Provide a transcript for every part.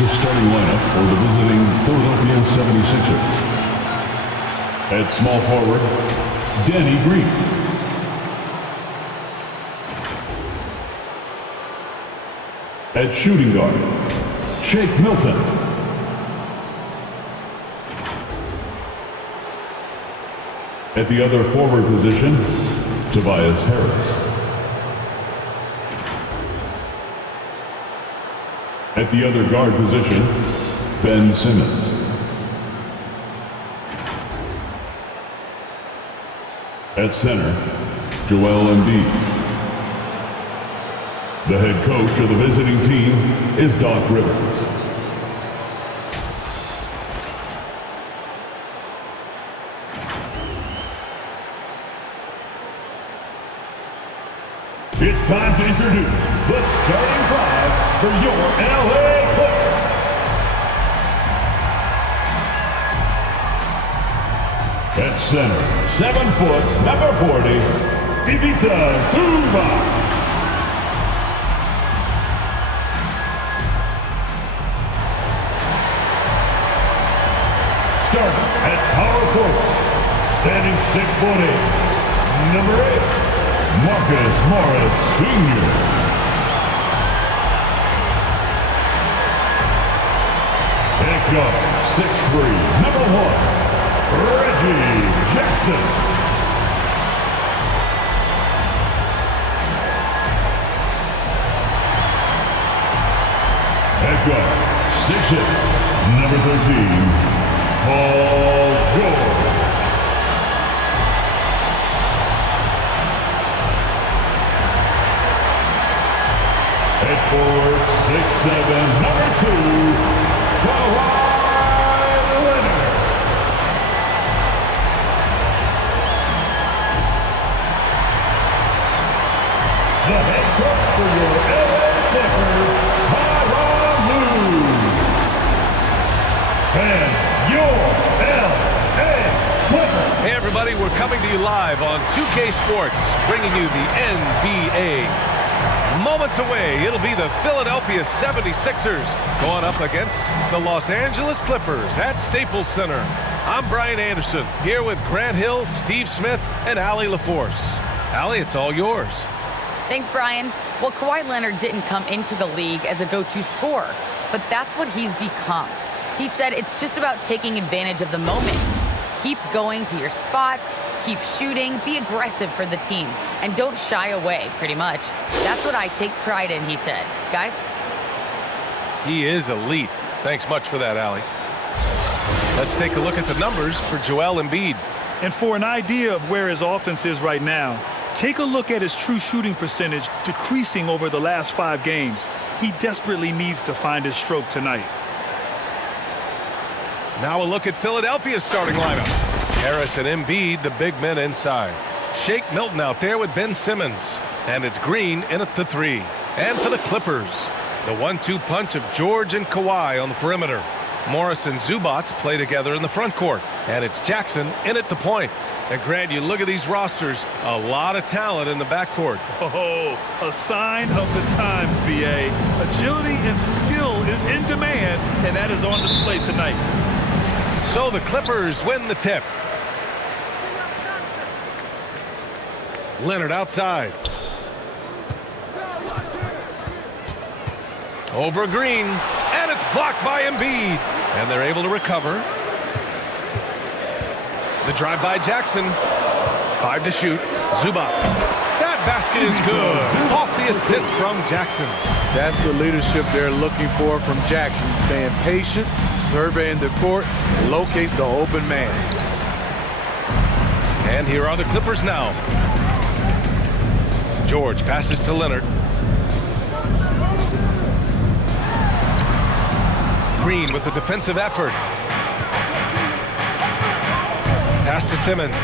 The starting lineup for the visiting Philadelphia 76ers. At small forward, Danny Green. At shooting guard, Shake Milton. At the other forward position, Tobias Harris. At the other guard position, Ben Simmons. At center, Joel Embiid. The head coach of the visiting team is Doc Rivers. It's time to introduce the starting five for your LA Clippers. At center, 7 foot, number 40, Ivica Zubac. Starter at power forward, standing 6'8", number 8, Marcus Morris Sr. At guard, 6'3", number 1, Reggie Jackson. At guard, 6'8", number 13, Paul George. At forward, 6'7", number 2, Kawhi Leonard. The head coach for your LA Clippers, Tyronn Lue. And your LA Clippers. Hey everybody, we're coming to you live on 2K Sports, bringing you the NBA. Moments away, it'll be the Philadelphia 76ers going up against the Los Angeles Clippers at Staples Center. I'm Brian Anderson, here with Grant Hill, Steve Smith, and Allie LaForce. Allie, it's all yours. Thanks, Brian. Well, Kawhi Leonard didn't come into the league as a go-to scorer, but that's what he's become. He said it's just about taking advantage of the moment. Keep going to your spots, keep shooting, be aggressive for the team, and don't shy away, pretty much. That's what I take pride in, he said. Guys? He is elite. Thanks much for that, Allie. Let's take a look at the numbers for Joel Embiid. And for an idea of where his offense is right now, take a look at his true shooting percentage decreasing over the last 5 games. He desperately needs to find his stroke tonight. Now a look at Philadelphia's starting lineup. Harris and Embiid, the big men inside. Shake Milton out there with Ben Simmons. And it's Green in at the 3. And for the Clippers, the 1-2 punch of George and Kawhi on the perimeter. Morris and Zubac play together in the front court. And it's Jackson in at the point. And Grant, you look at these rosters, a lot of talent in the backcourt. Oh, a sign of the times, B.A. Agility and skill is in demand, and that is on display tonight. So the Clippers win the tip. Leonard outside. Over Green, and it's blocked by Embiid. And they're able to recover. The drive by Jackson. 5 to shoot. Zubac. That basket is good. Off the assist from Jackson. That's the leadership they're looking for from Jackson. Staying patient, surveying the court, locates the open man. And here are the Clippers now. George passes to Leonard. Green with the defensive effort. Pass to Simmons.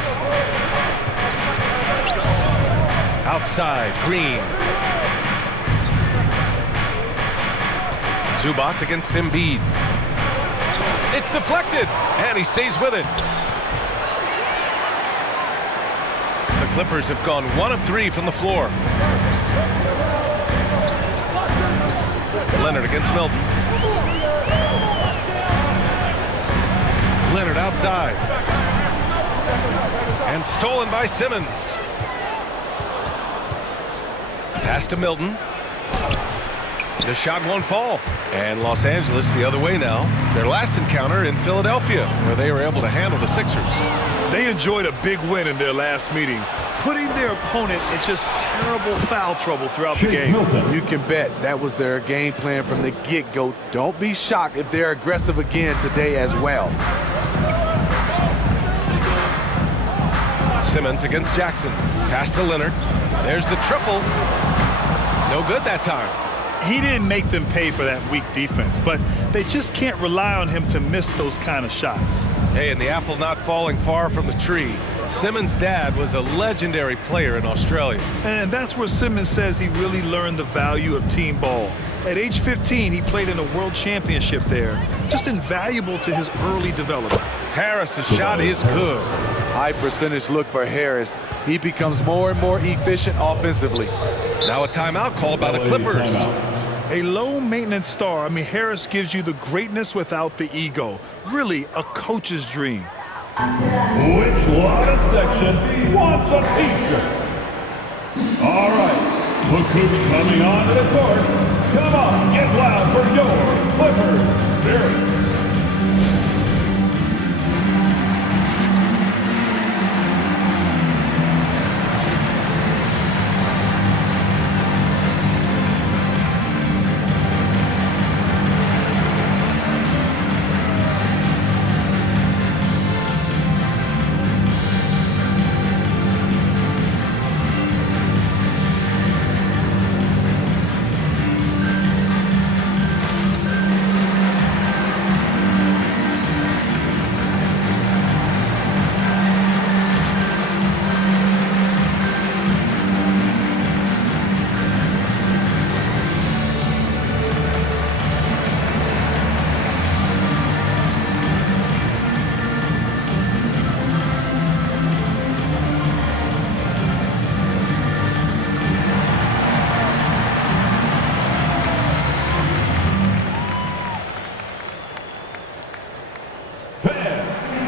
Outside, Green. Zubac against Embiid. It's deflected, and he stays with it. The Clippers have gone 1 of 3 from the floor. Leonard against Milton. Leonard outside. And stolen by Simmons. Pass to Milton. The shot won't fall. And Los Angeles the other way now. Their last encounter in Philadelphia, where they were able to handle the Sixers. They enjoyed a big win in their last meeting, putting their opponent in just terrible foul trouble throughout the game. You can bet that was their game plan from the get-go. Don't be shocked if they're aggressive again today as well. Simmons against Jackson. Pass to Leonard. There's the triple. No good that time. He didn't make them pay for that weak defense, but they just can't rely on him to miss those kind of shots. Hey, and the apple not falling far from the tree. Simmons' dad was a legendary player in Australia. And that's where Simmons says he really learned the value of team ball. At age 15, he played in a world championship there. Just invaluable to his early development. Harris' shot is good. High percentage look for Harris. He becomes more and more efficient offensively. Now a timeout called by the Clippers. A low-maintenance star. Harris gives you the greatness without the ego. Really a coach's dream. Which lot of section wants a t-shirt? All right, look who's coming onto the court. Come on, get loud for your Clippers Spirit.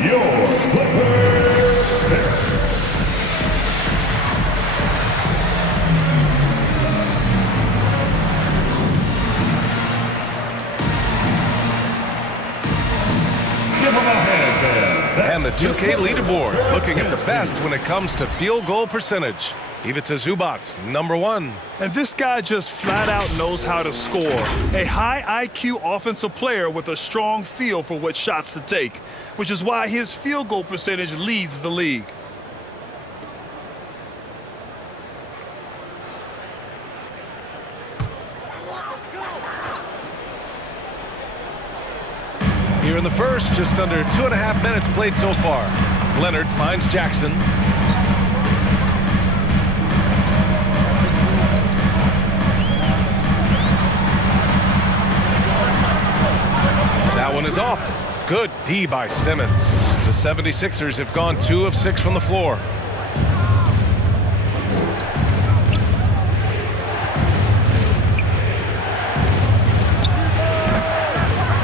Your Clippers Spirit. Give him a hand there. And the 2K leaderboard looking at the best when it comes to field goal percentage. Ivica Zubac, #1. And this guy just flat out knows how to score. A high IQ offensive player with a strong feel for what shots to take, which is why his field goal percentage leads the league. Here in the first, just under 2.5 minutes played so far. Leonard finds Jackson. That one is off. Good D by Simmons. The 76ers have gone 2 of 6 from the floor.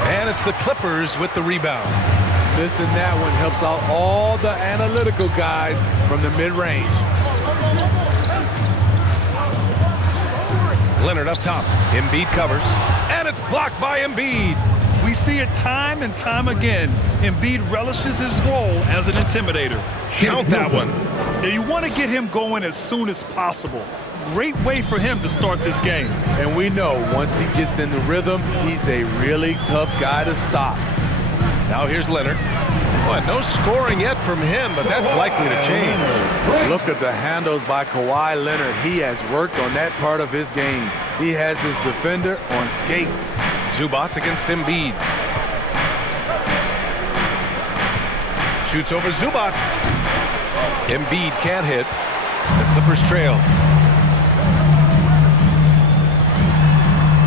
And it's the Clippers with the rebound. Missing that one helps out all the analytical guys from the mid-range. Leonard up top. Embiid covers. And it's blocked by Embiid. We see it time and time again. Embiid relishes his role as an intimidator. Count that one. Now you want to get him going as soon as possible. Great way for him to start this game. And we know once he gets in the rhythm, he's a really tough guy to stop. Now here's Leonard. Well, no scoring yet from him, but that's likely to change. Look at the handles by Kawhi Leonard. He has worked on that part of his game. He has his defender on skates. Zubac against Embiid. Shoots over Zubac. Embiid can't hit. The Clippers trail.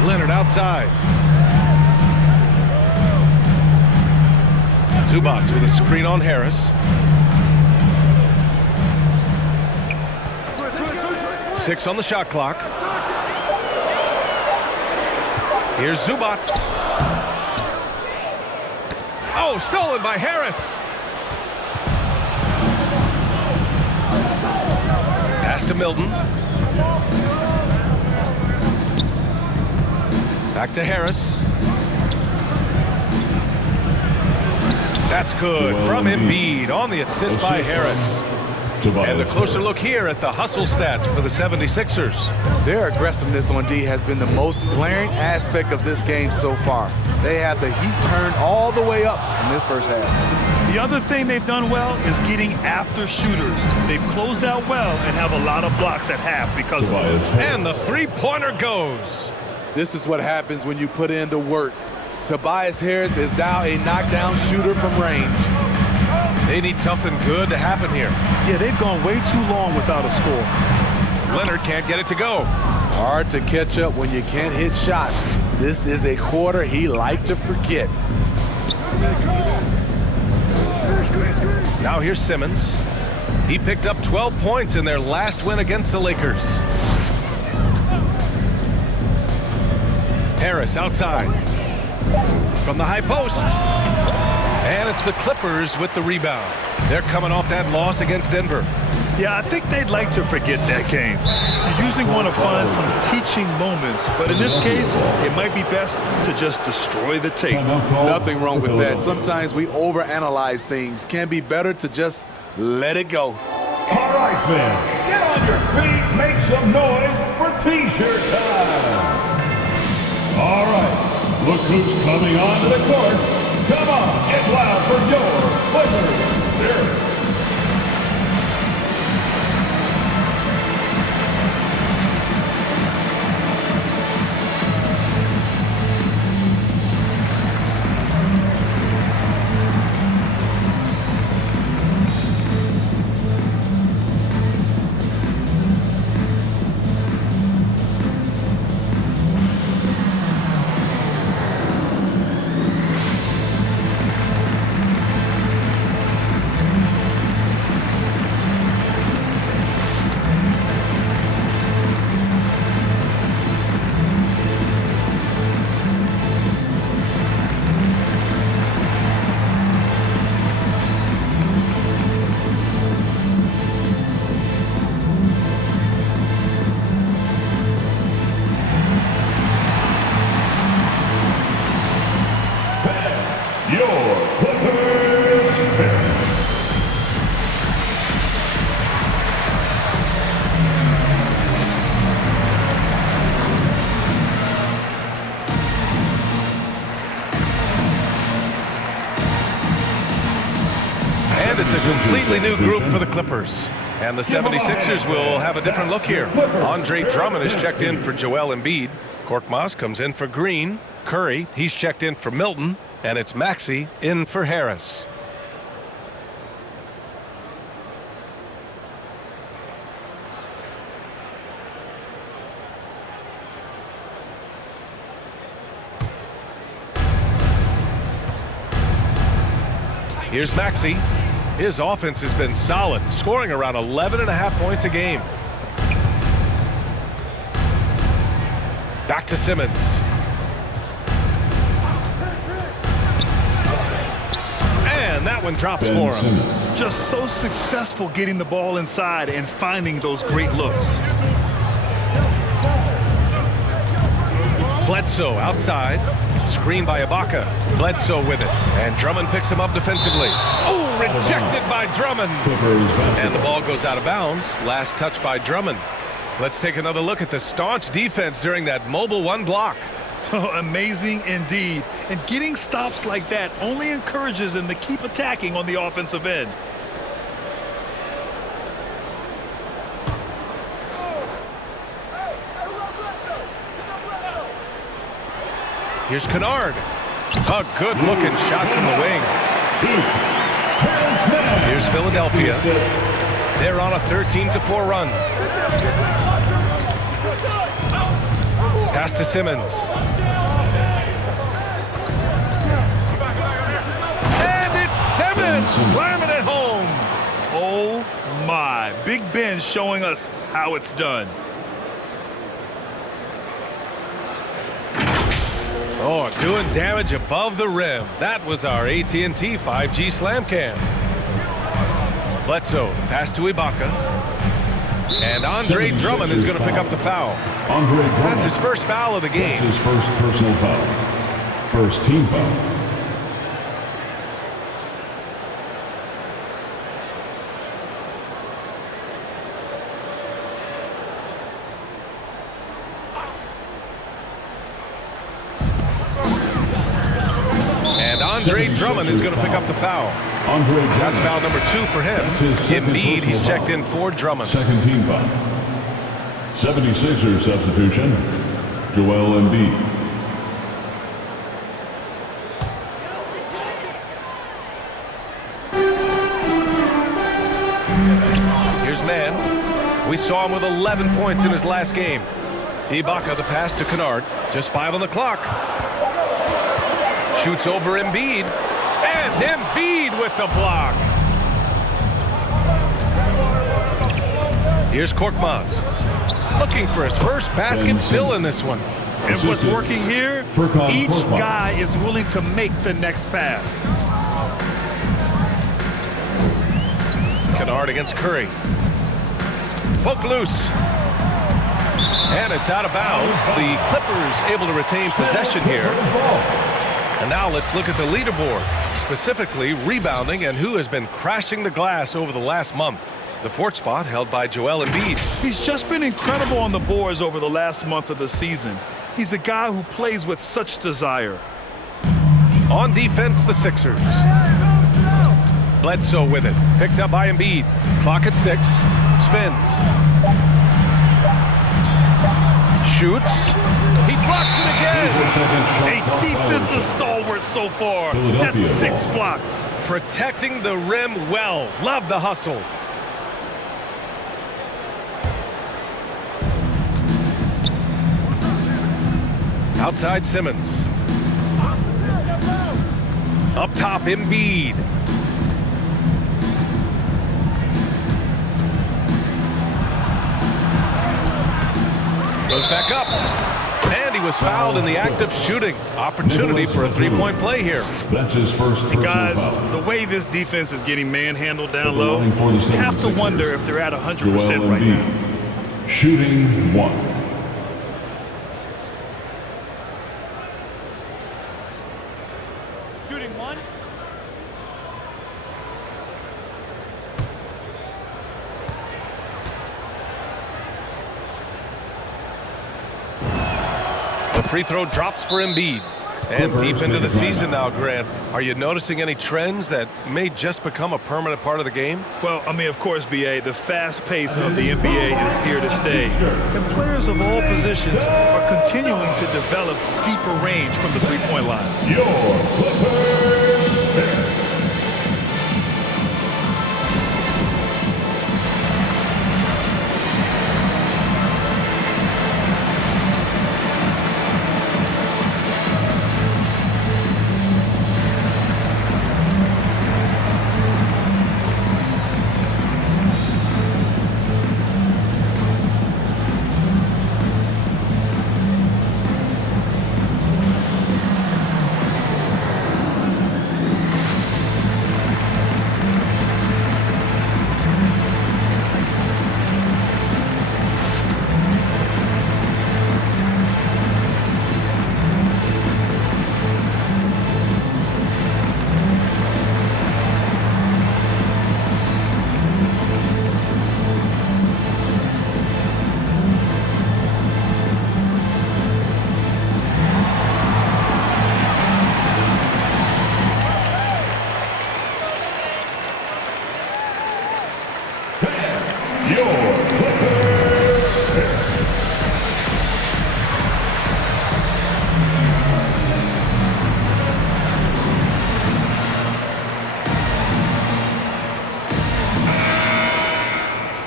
Leonard outside. Zubac with a screen on Harris. Six on the shot clock. Here's Zubac. Oh, stolen by Harris. Pass to Milton. Back to Harris. That's good from Embiid on the assist by Harris. And a closer look here at the hustle stats for the 76ers. Their aggressiveness on D has been the most glaring aspect of this game so far. They have the heat turned all the way up in this first half. The other thing they've done well is getting after shooters. They've closed out well and have a lot of blocks at half because of it. And the three-pointer goes. This is what happens when you put in the work. Tobias Harris is now a knockdown shooter from range. They need something good to happen here. Yeah, they've gone way too long without a score. Leonard can't get it to go. Hard to catch up when you can't hit shots. This is a quarter he liked to forget. Now here's Simmons. He picked up 12 points in their last win against the Lakers. Harris outside. From the high post. And it's the Clippers with the rebound. They're coming off that loss against Denver. Yeah, I think they'd like to forget that game. You usually want to find some teaching moments, but in this case, it might be best to just destroy the tape. Nothing wrong with that. Sometimes we overanalyze things. Can be better to just let it go. All right, fans, get on your feet, make some noise for T-shirt time. All right, look who's coming onto the court. Come on, get loud for your Clippers. It's a completely new group for the Clippers. And the 76ers will have a different look here. Andre Drummond is checked in for Joel Embiid. Korkmaz comes in for Green. Curry, he's checked in for Milton. And it's Maxey in for Harris. Here's Maxey. His offense has been solid, scoring around 11.5 points a game. Back to Simmons. And that one drops for him. Just so successful getting the ball inside and finding those great looks. Bledsoe outside. Screen by Ibaka. Bledsoe with it. And Drummond picks him up defensively. Oh, rejected by Drummond. And the ball goes out of bounds. Last touch by Drummond. Let's take another look at the staunch defense during that mobile one block. Oh, amazing indeed. And getting stops like that only encourages them to keep attacking on the offensive end. Here's Kennard. A good-looking shot from the wing. Here's Philadelphia. They're on a 13-4 run. Pass to Simmons. And it's Simmons slamming it home. Oh, my. Big Ben showing us how it's done. Oh, doing damage above the rim. That was our AT&T 5G Slam Cam. Bledsoe, pass to Ibaka. And Andre Drummond is going to pick up the foul. That's his first foul of the game. That's his first personal foul. First team foul. And Andre Drummond is going to pick up the foul. That's foul number 2 for him. Embiid, he's checked in for Drummond. Second team foul. 76ers substitution, Joel Embiid. Here's Man. We saw him with 11 points in his last game. Ibaka, the pass to Kennard. Just 5 on the clock. Shoots over Embiid. And Embiid with the block. Here's Korkmaz. Looking for his first basket, still in this one. And what's working here, each guy is willing to make the next pass. Kennard against Curry. Poke loose. And it's out of bounds. The Clippers able to retain possession here. And now let's look at the leaderboard, specifically rebounding and who has been crashing the glass over the last month. The 4th spot held by Joel Embiid. He's just been incredible on the boards over the last month of the season. He's a guy who plays with such desire. On defense, the Sixers. Bledsoe with it. Picked up by Embiid. Clock at 6. Spins. Shoots. He blocks it again. A defensive stalwart so far. That's 6 blocks. Protecting the rim well. Love the hustle. Outside Simmons. Up top, Embiid. Goes back up. And he was fouled in the act of shooting. Opportunity for a 3-point play here. That's his first personal guys, foul. the way this defense is getting manhandled down low, you have to wonder if they're at 100% right now. Shooting 1. Shooting 1. The free throw drops for Embiid. And deep into the season now, Grant, are you noticing any trends that may just become a permanent part of the game? Well, I mean, of course, B.A., the fast pace of the NBA is here to stay. And players of all positions are continuing to develop deeper range from the three-point line. Your Clippers.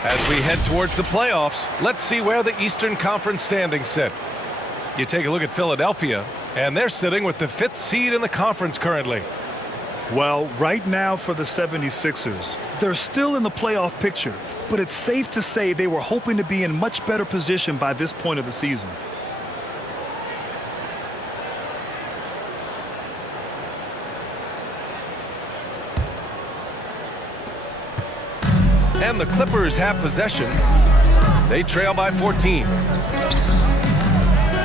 As we head towards the playoffs, let's see where the Eastern Conference standings sit. You take a look at Philadelphia, and they're sitting with the 5th seed in the conference currently. Well, right now for the 76ers, they're still in the playoff picture, but it's safe to say they were hoping to be in much better position by this point of the season. and the Clippers have possession. They trail by 14.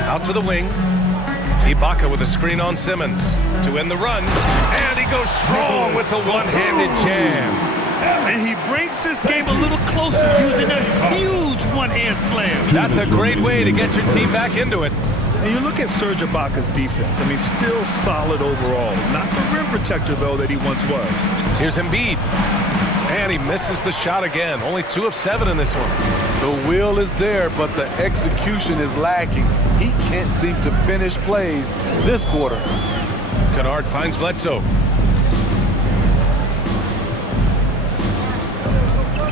Out to the wing. Ibaka with a screen on Simmons to end the run. And he goes strong with the one-handed jam. And he brings this game a little closer using a huge one-hand slam. That's a great way to get your team back into it. And you look at Serge Ibaka's defense. I mean, still solid overall. Not the rim protector, though, that he once was. Here's Embiid. And he misses the shot again. Only 2 of 7 in this one. The will is there, but the execution is lacking. He can't seem to finish plays this quarter. Kennard finds Bledsoe.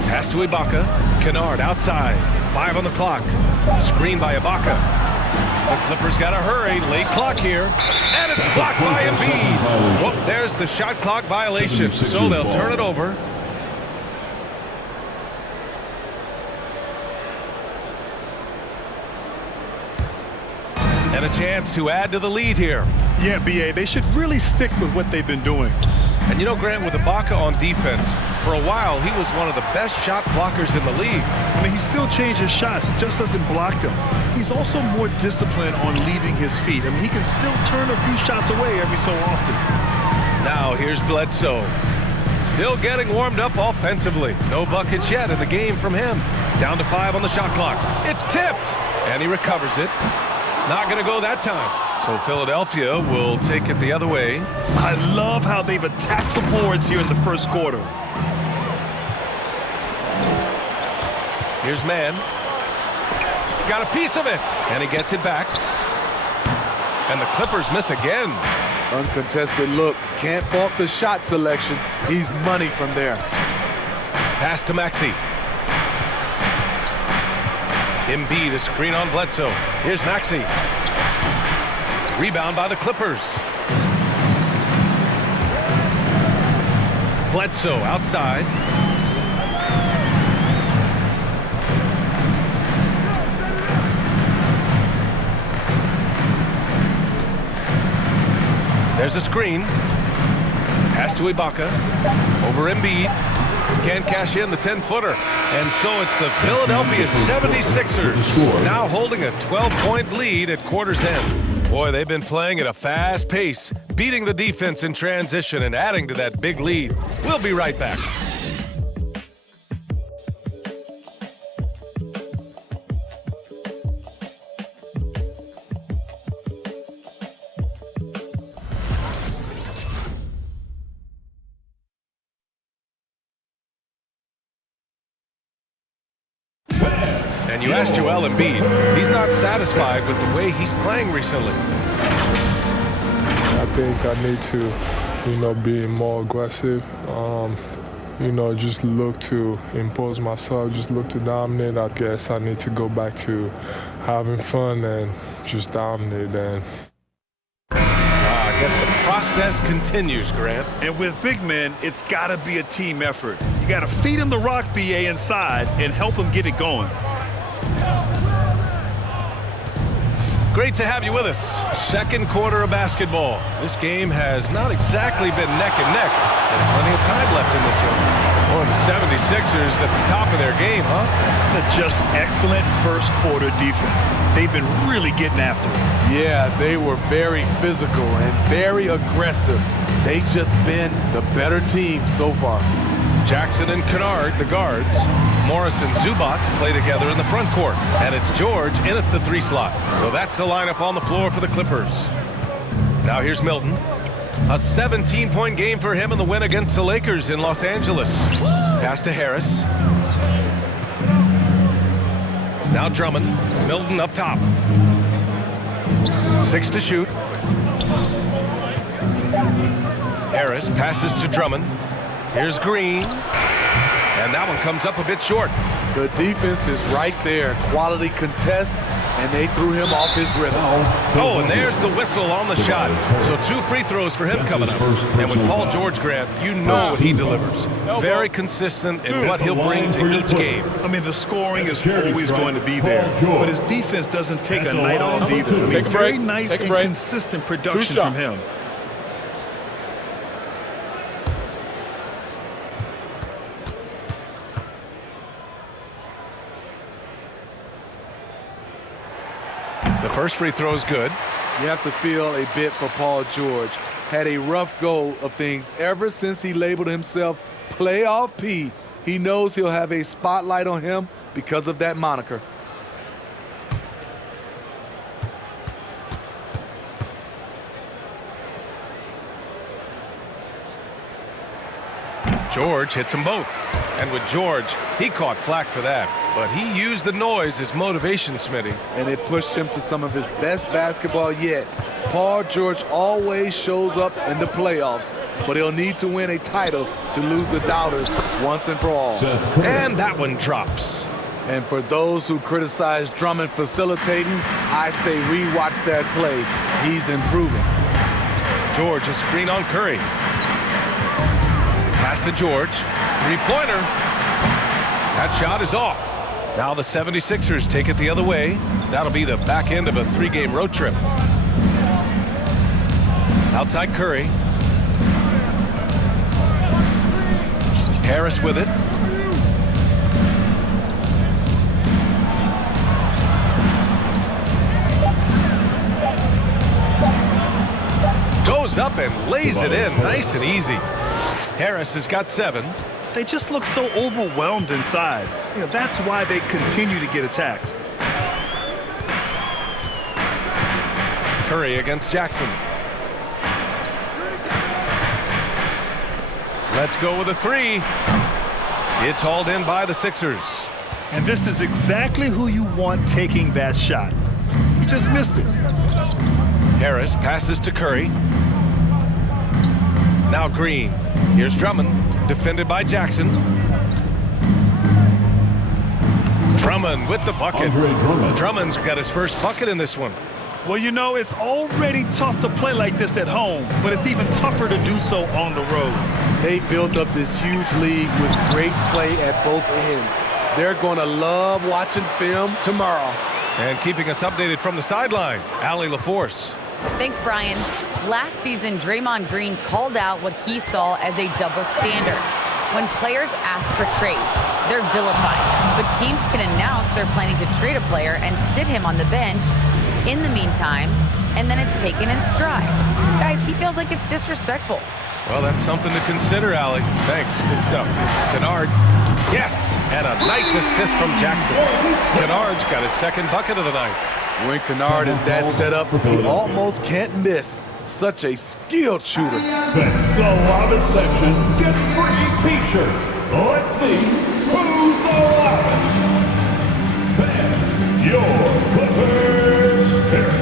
Pass to Ibaka. Kennard outside. 5 on the clock. Screen by Ibaka. The Clippers got to hurry. Late clock here. And it's blocked by Embiid. Whoop, there's the shot clock violation. So they'll turn it over. And a chance to add to the lead here. Yeah, B.A., they should really stick with what they've been doing. And you know, Grant, with Ibaka on defense, for a while he was one of the best shot blockers in the league. I mean, he still changes shots, just doesn't block them. He's also more disciplined on leaving his feet. I mean, he can still turn a few shots away every so often. Now here's Bledsoe. Still getting warmed up offensively. No buckets yet in the game from him. Down to 5 on the shot clock. It's tipped. And he recovers it. Not going to go that time. So Philadelphia will take it the other way. I love how they've attacked the boards here in the first quarter. Here's Mann. Got a piece of it. And he gets it back. And the Clippers miss again. Uncontested look. Can't fault the shot selection. He's money from there. Pass to Maxey. Embiid, a screen on Bledsoe. Here's Maxey. Rebound by the Clippers. Bledsoe outside. There's a screen. Pass to Ibaka. Over Embiid. Can't cash in the 10-footer. And so it's the Philadelphia 76ers now holding a 12-point lead at quarter's end. Boy, they've been playing at a fast pace, beating the defense in transition and adding to that big lead. We'll be right back. And you asked Joel Embiid. He's not satisfied with the way he's playing recently. I think I need to, be more aggressive. Just look to impose myself, just look to dominate. I guess I need to go back to having fun and just dominate. And I guess the process continues, Grant. And with big men, it's got to be a team effort. You got to feed him the rock, B.A., inside and help him get it going. Great to have you with us. Second quarter of basketball. This game has not exactly been neck and neck. There's plenty of time left in this one. Boy, the 76ers at the top of their game, huh? Just excellent first quarter defense. They've been really getting after it. Yeah, they were very physical and very aggressive. They've just been the better team so far. Jackson and Kennard, the guards. Morris and Zubac play together in the front court. And it's George in at the 3 slot. So that's the lineup on the floor for the Clippers. Now here's Milton. A 17-point game for him in the win against the Lakers in Los Angeles. Pass to Harris. Now Drummond. Milton up top. 6 to shoot. Harris passes to Drummond. Here's Green. And that one comes up a bit short. The defense is right there. Quality contest, and they threw him off his rhythm. Oh, and there's the whistle on the shot. So 2 free throws for him coming up. And with Paul George, Grant, you know what he delivers. Very consistent in what he'll bring to each game. I mean, the scoring is always going to be there. But his defense doesn't take a night off either. I mean, very nice and consistent production from him. first free throw is good. You have to feel a bit for Paul George. Had a rough go of things ever since he labeled himself Playoff P. He knows he'll have a spotlight on him because of that moniker. George hits them both. And with George, he caught flack for that. But he used the noise as motivation, Smitty. And it pushed him to some of his best basketball yet. Paul George always shows up in the playoffs, but he'll need to win a title to lose the doubters once and for all. And that one drops. And for those who criticize Drummond facilitating, I say rewatch that play. He's improving. George a screen on Curry. Pass to George. Three-pointer. That shot is off. Now the 76ers take it the other way. That'll be the back end of a 3-game road trip. Outside Curry. Harris with it. Goes up and lays it in nice and easy. Harris has got 7. They just look so overwhelmed inside. That's why they continue to get attacked. Curry against Jackson. Let's go with a 3. It's hauled in by the Sixers. And this is exactly who you want taking that shot. He just missed it. Harris passes to Curry. Now Green. Here's Drummond, defended by Jackson. Drummond with the bucket. Drummond's got his first bucket in this one. Well, it's already tough to play like this at home, but it's even tougher to do so on the road. They built up this huge league with great play at both ends. They're going to love watching film tomorrow. And keeping us updated from the sideline, Allie LaForce. Thanks, Brian. Last season, Draymond Green called out what he saw as a double standard. When players ask for trades, they're vilified. But teams can announce they're planning to trade a player and sit him on the bench in the meantime, and then it's taken in stride. Guys, he feels like it's disrespectful. Well, that's something to consider, Allie. Thanks. Good stuff. Kennard. Yes! And a nice assist from Jackson. Kennard's got his second bucket of the night. When Kennard is that set up, he almost can't miss. Such a skilled shooter. Fans, the loudest section, get free t-shirts. Let's see who's the loudest. Fan, your Clippers spirit.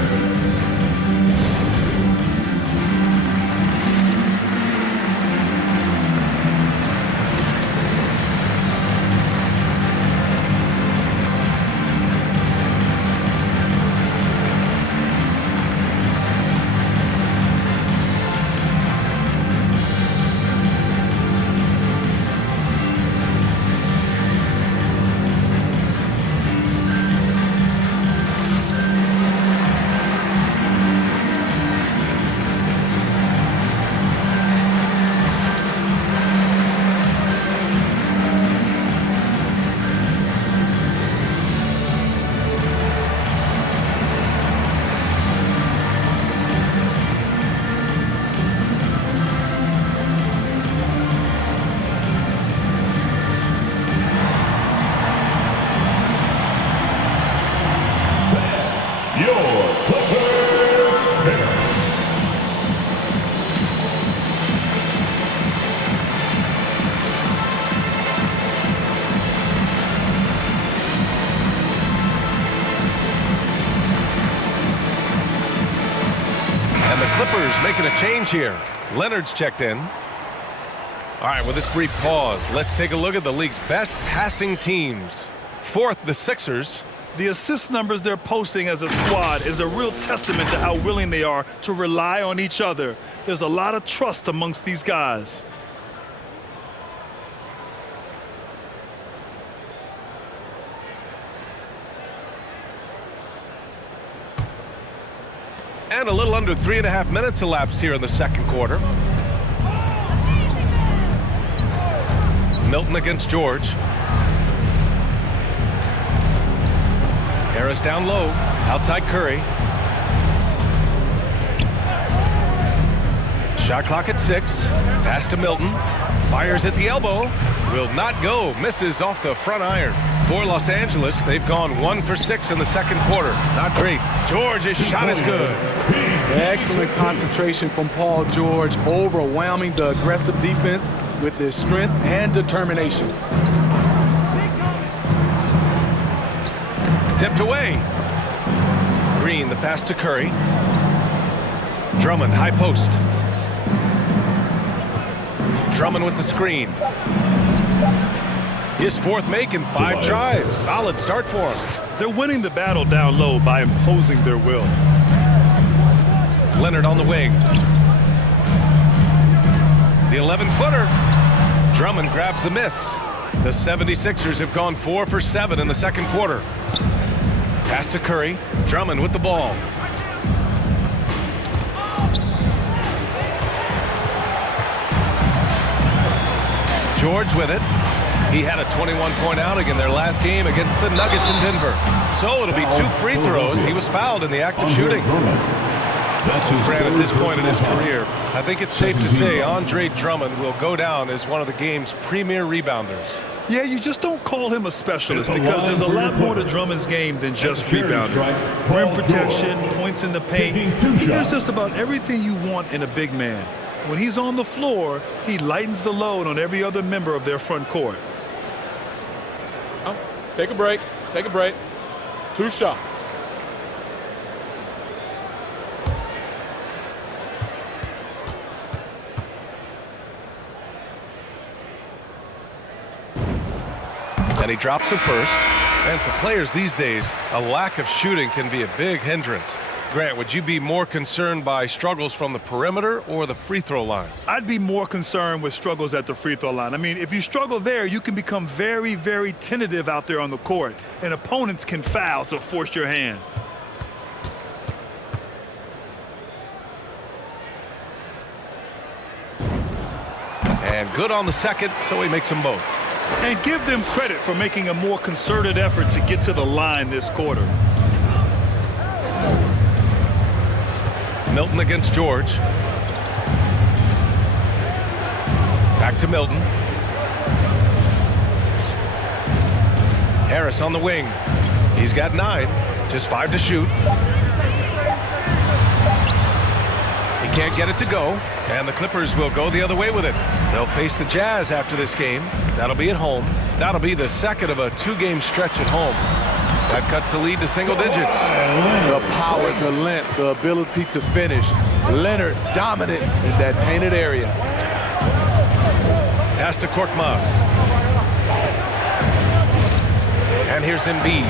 Making a change here. Leonard's checked in. All right, with this brief pause, let's take a look at the league's best passing teams. Fourth, the Sixers. The assist numbers they're posting as a squad is a real testament to how willing they are to rely on each other. There's a lot of trust amongst these guys. And a little under 3.5 minutes elapsed here in the second quarter. Milton against George. Harris down low, outside Curry. Shot clock at 6. Pass to Milton. Fires at the elbow. Will not go. Misses off the front iron. For Los Angeles, they've gone 1 for 6 in the second quarter. Not great. George's shot is good. Excellent concentration from Paul George, overwhelming the aggressive defense with his strength and determination. Tipped away. Green, the pass to Curry. Drummond, high post. Drummond with the screen. His fourth make in 5 tries. Solid start for him. They're winning the battle down low by imposing their will. Leonard on the wing. The 11-footer. Drummond grabs the miss. The 76ers have gone 4 for 7 in the second quarter. Pass to Curry. Drummond with the ball. George with it. He had a 21-point outing in their last game against the Nuggets in Denver. So it'll be 2 free throws. He was fouled in the act of shooting. Grant, at this point in his career, I think it's safe to say Andre Drummond will go down as one of the game's premier rebounders. Yeah, you just don't call him a specialist because there's a lot more to Drummond's game than just rebounding. Rim protection, points in the paint. He does just about everything you want in a big man. When he's on the floor, he lightens the load on every other member of their front court. Take a break. Take a break. 2 shots. And he drops it first. And for players these days, a lack of shooting can be a big hindrance. Grant, would you be more concerned by struggles from the perimeter or the free throw line? I'd be more concerned with struggles at the free throw line. I mean, if you struggle there, you can become very, very tentative out there on the court, and opponents can foul to force your hand. And good on the second, so he makes them both. And give them credit for making a more concerted effort to get to the line this quarter. Milton against George. Back to Milton. Harris on the wing. He's got 9, just 5 to shoot. He can't get it to go, and the Clippers will go the other way with it. They'll face the Jazz after this game. That'll be at home. That'll be the second of a 2-game stretch at home. That cuts the lead to single digits. The power, the length, the ability to finish. Leonard dominant in that painted area. Pass to Korkmaz. And here's Embiid.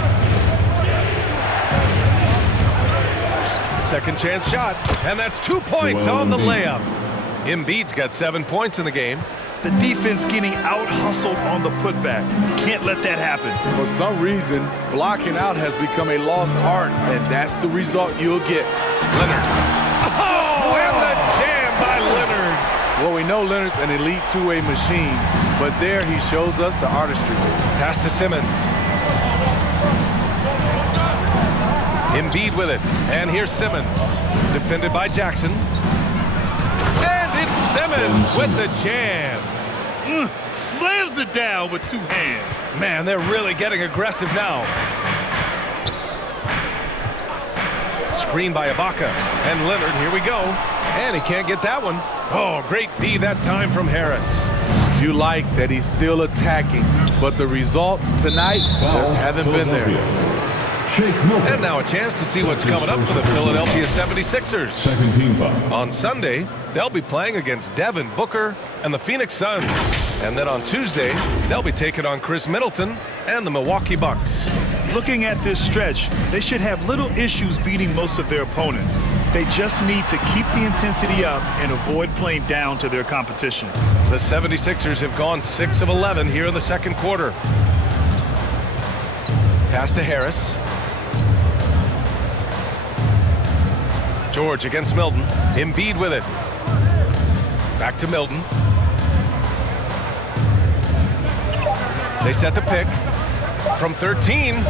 Second chance shot, and that's 2 points on the layup. Embiid's got 7 points in the game. The defense getting out-hustled on the putback. Can't let that happen. For some reason, blocking out has become a lost art, and that's the result you'll get. Leonard. Oh, and the jam by Leonard. Well, we know Leonard's an elite 2-way machine, but there he shows us the artistry. Pass to Simmons. Embiid with it, and here's Simmons. Defended by Jackson. And it's Simmons with the jam. Slams it down with 2 hands. Man, they're really getting aggressive now. Screen by Ibaka. And Leonard, here we go. And he can't get that one. Oh, great D that time from Harris. You like that he's still attacking, but the results tonight just haven't been there. And now a chance to see what's coming up for the Philadelphia 76ers. Second team foul. On Sunday, they'll be playing against Devin Booker and the Phoenix Suns. And then on Tuesday, they'll be taking on Chris Middleton and the Milwaukee Bucks. Looking at this stretch, they should have little issues beating most of their opponents. They just need to keep the intensity up and avoid playing down to their competition. The 76ers have gone 6 of 11 here in the second quarter. Pass to Harris. George against Milton. Embiid with it. Back to Milton. They set the pick. From 13.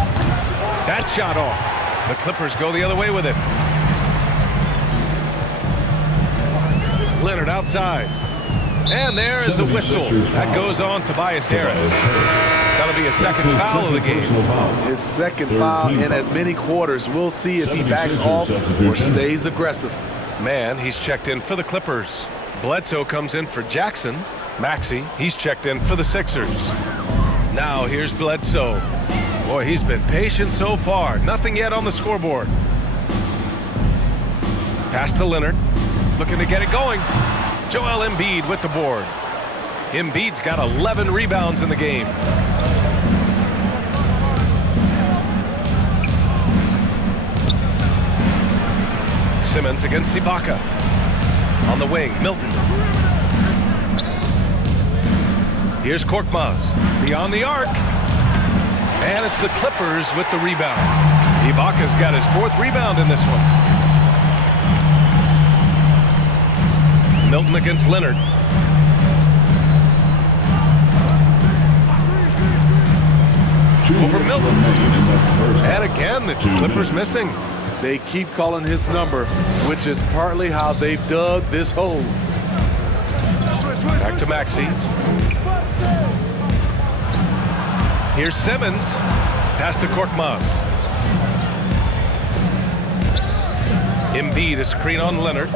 That shot off. The Clippers go the other way with it. Leonard out outside. And there is a whistle. That goes on Tobias Harris. That'll be a second foul of the game. His second foul in as many quarters. We'll see if he backs off or stays aggressive. Man, he's checked in for the Clippers. Bledsoe comes in for Jackson. Maxey, he's checked in for the Sixers. Now here's Bledsoe. Boy, he's been patient so far. Nothing yet on the scoreboard. Pass to Leonard. Looking to get it going. Joel Embiid with the board. Embiid's got 11 rebounds in the game. Simmons against Ibaka. On the wing, Milton. Here's Korkmaz. Beyond the arc. And it's the Clippers with the rebound. Ibaka's got his 4th rebound in this one. Milton against Leonard. Over Milton. And again, it's Clippers missing. They keep calling his number, which is partly how they've dug this hole. Back to Maxey. Here's Simmons. Pass to Korkmaz. Embiid, a screen on Leonard.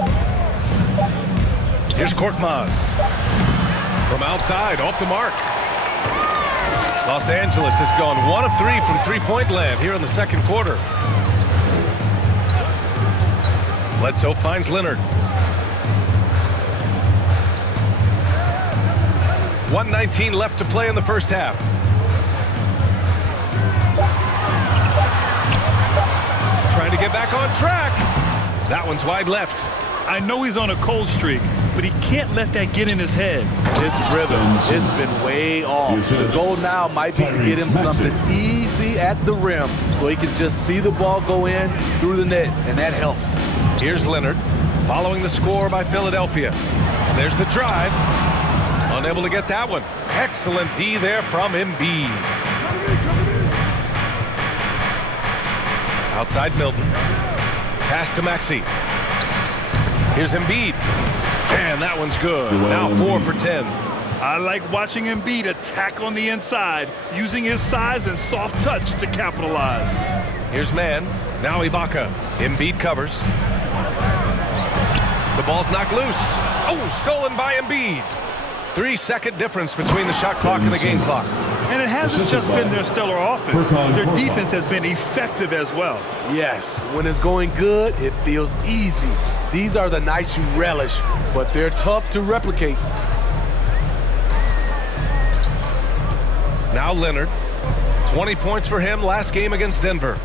Here's Korkmaz. From outside, off the mark. Los Angeles has gone 1 of 3 from three-point land here in the second quarter. Bledsoe finds Leonard. 1:19 left to play in the first half. Trying to get back on track. That one's wide left. I know he's on a cold streak, but he can't let that get in his head. His rhythm has been way off. The goal now might be to get him something easy at the rim so he can just see the ball go in through the net, and that helps. Here's Leonard following the score by Philadelphia. There's the drive. Unable to get that one. Excellent D there from Embiid. Outside Milton. Pass to Maxey. Here's Embiid. And that one's good. Now 4 for 10. I like watching Embiid attack on the inside, using his size and soft touch to capitalize. Here's Man. Now Ibaka. Embiid covers. The ball's knocked loose. Oh, stolen by Embiid. 3-second difference between the shot clock and the game clock. And it hasn't just been their stellar offense. Their defense has been effective as well. Yes, when it's going good, it feels easy. These are the nights you relish, but they're tough to replicate. Now Leonard. 20 points for him last game against Denver.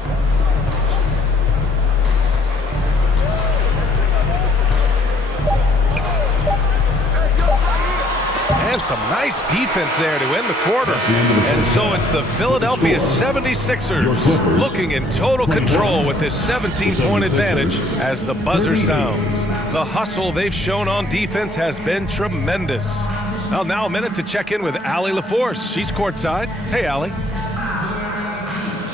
And some nice defense there to end the quarter. And so it's the Philadelphia 76ers looking in total control with this 17-point advantage as the buzzer sounds. The hustle they've shown on defense has been tremendous. Well, now a minute to check in with Allie LaForce. She's courtside. Hey, Allie.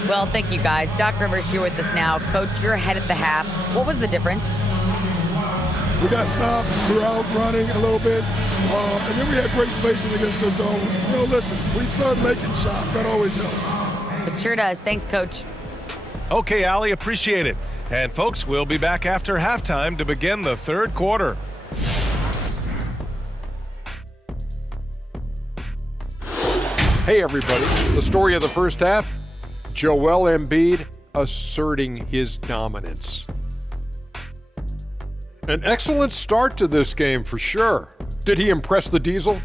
Well, thank you, guys. Doc Rivers here with us now. Coach, you're ahead at the half. What was the difference? We got stops throughout running a little bit, and then we had great spacing against the zone. You know, listen, we started making shots. That always helps. It sure does. Thanks, Coach. Okay, Allie, appreciate it. And folks, we'll be back after halftime to begin the third quarter. Hey, everybody. The story of the first half, Joel Embiid asserting his dominance. An excellent start to this game for sure. Did he impress the Diesel?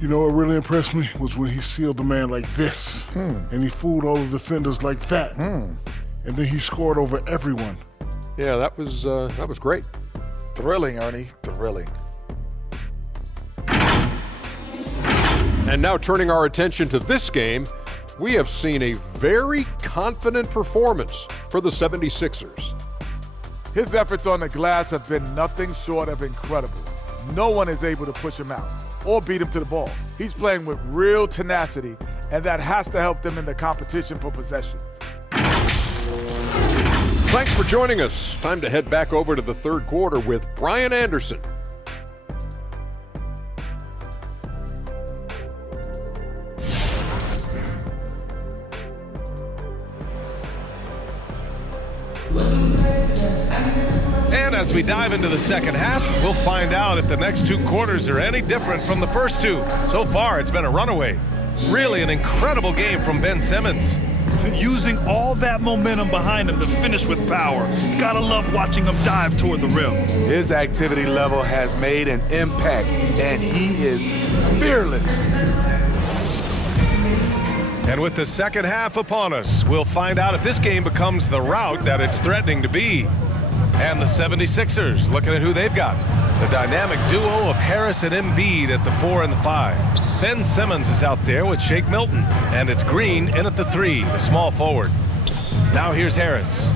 You know what really impressed me was when he sealed the man like this, and he fooled all the defenders like that, and then he scored over everyone. Yeah, that was great. Thrilling, Ernie, thrilling. And now turning our attention to this game, we have seen a very confident performance for the 76ers. His efforts on the glass have been nothing short of incredible. No one is able to push him out or beat him to the ball. He's playing with real tenacity, and that has to help them in the competition for possessions. Thanks for joining us. Time to head back over to the third quarter with Brian Anderson. we dive into the second half, we'll find out if the next 2 quarters are any different from the first 2. So far, it's been a runaway. Really an incredible game from Ben Simmons. Using all that momentum behind him to finish with power. Gotta love watching him dive toward the rim. His activity level has made an impact, and he is fearless. And with the second half upon us, we'll find out if this game becomes the rout that it's threatening to be. And the 76ers, looking at who they've got. The dynamic duo of Harris and Embiid at the 4 and the 5. Ben Simmons is out there with Shake Milton. And it's Green in at the 3, the small forward. Now here's Harris.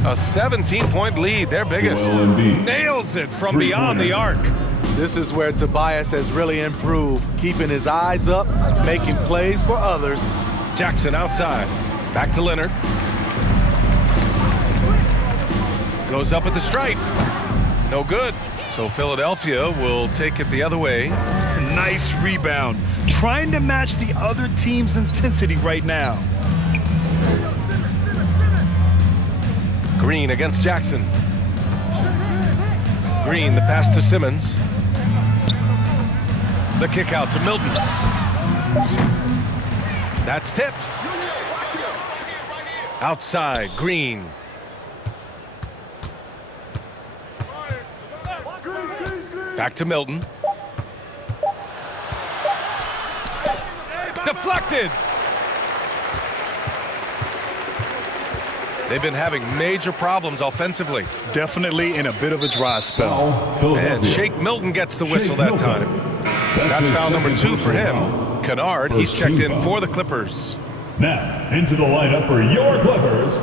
A 17-point lead, their biggest. Nails it from beyond the arc. This is where Tobias has really improved, keeping his eyes up, making plays for others. Jackson outside. Back to Leonard. Goes up at the stripe. No good. So Philadelphia will take it the other way. Nice rebound. Trying to match the other team's intensity right now. Green against Jackson. Green, the pass to Simmons. The kick out to Milton. That's tipped. Outside, Green. Back to Milton. Deflected. They've been having major problems offensively. Definitely in a bit of a dry spell. And Shake Milton gets the whistle that time. That's foul number 2 for him. Kennard, he's checked in for the Clippers. Now, into the lineup for your Clippers,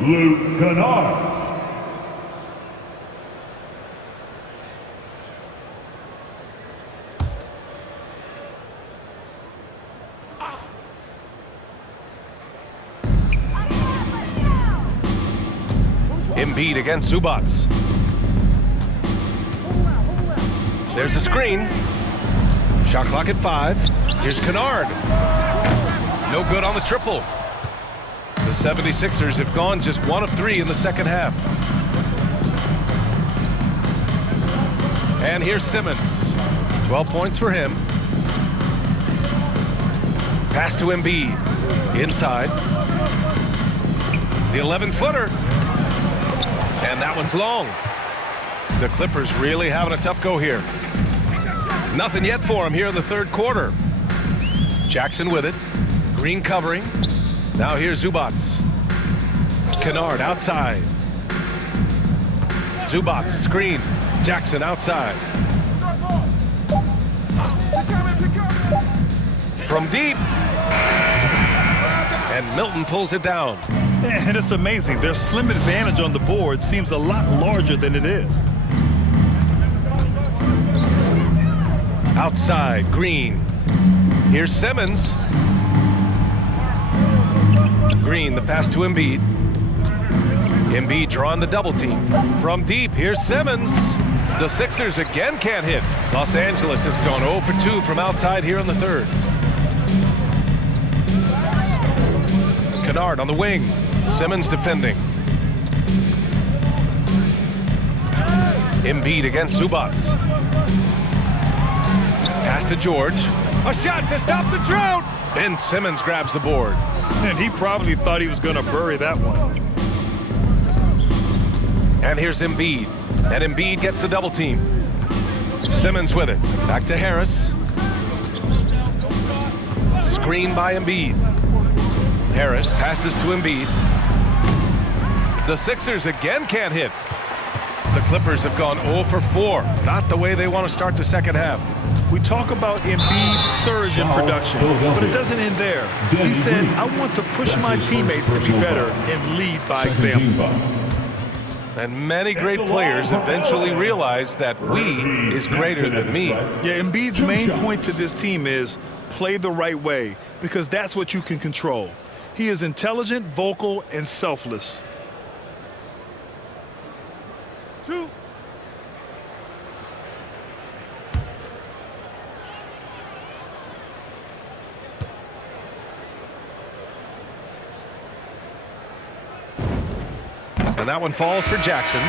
Luke Kennard. Embiid against Zubats. There's a screen. Shot clock at 5. Here's Kennard. No good on the triple. The 76ers have gone just 1 of 3 in the second half. And here's Simmons. 12 points for him. Pass to Embiid. Inside. The 11-footer. And that one's long. The Clippers really having a tough go here. Nothing yet for him here in the third quarter. Jackson with it. Green covering. Now here's Zubats. Kennard outside. Zubats screen. Jackson outside. From deep. And Milton pulls it down. And it's amazing. Their slim advantage on the board seems a lot larger than it is. Outside, Green. Here's Simmons. Green, the pass to Embiid. Embiid drawing the double team. From deep, here's Simmons. The Sixers again can't hit. Los Angeles has gone 0 for 2 from outside here in the third. Kennard on the wing. Simmons defending. Embiid against Zubats. Pass to George. A shot to stop the drought. Ben Simmons grabs the board. And he probably thought he was going to bury that one. And here's Embiid. And Embiid gets the double team. Simmons with it. Back to Harris. Screen by Embiid. Harris passes to Embiid. The Sixers again can't hit. The Clippers have gone 0 for 4. Not the way they want to start the second half. We talk about Embiid's surge in production, but it doesn't end there. He said, I want to push my teateammates to be better and lead by example. And many great players eventually realize that we is greater than me. Yeah, Embiid's main point to this team is play the right way, because that's what you can control. He is intelligent, vocal, and selfless. 2. And that one falls for Jackson.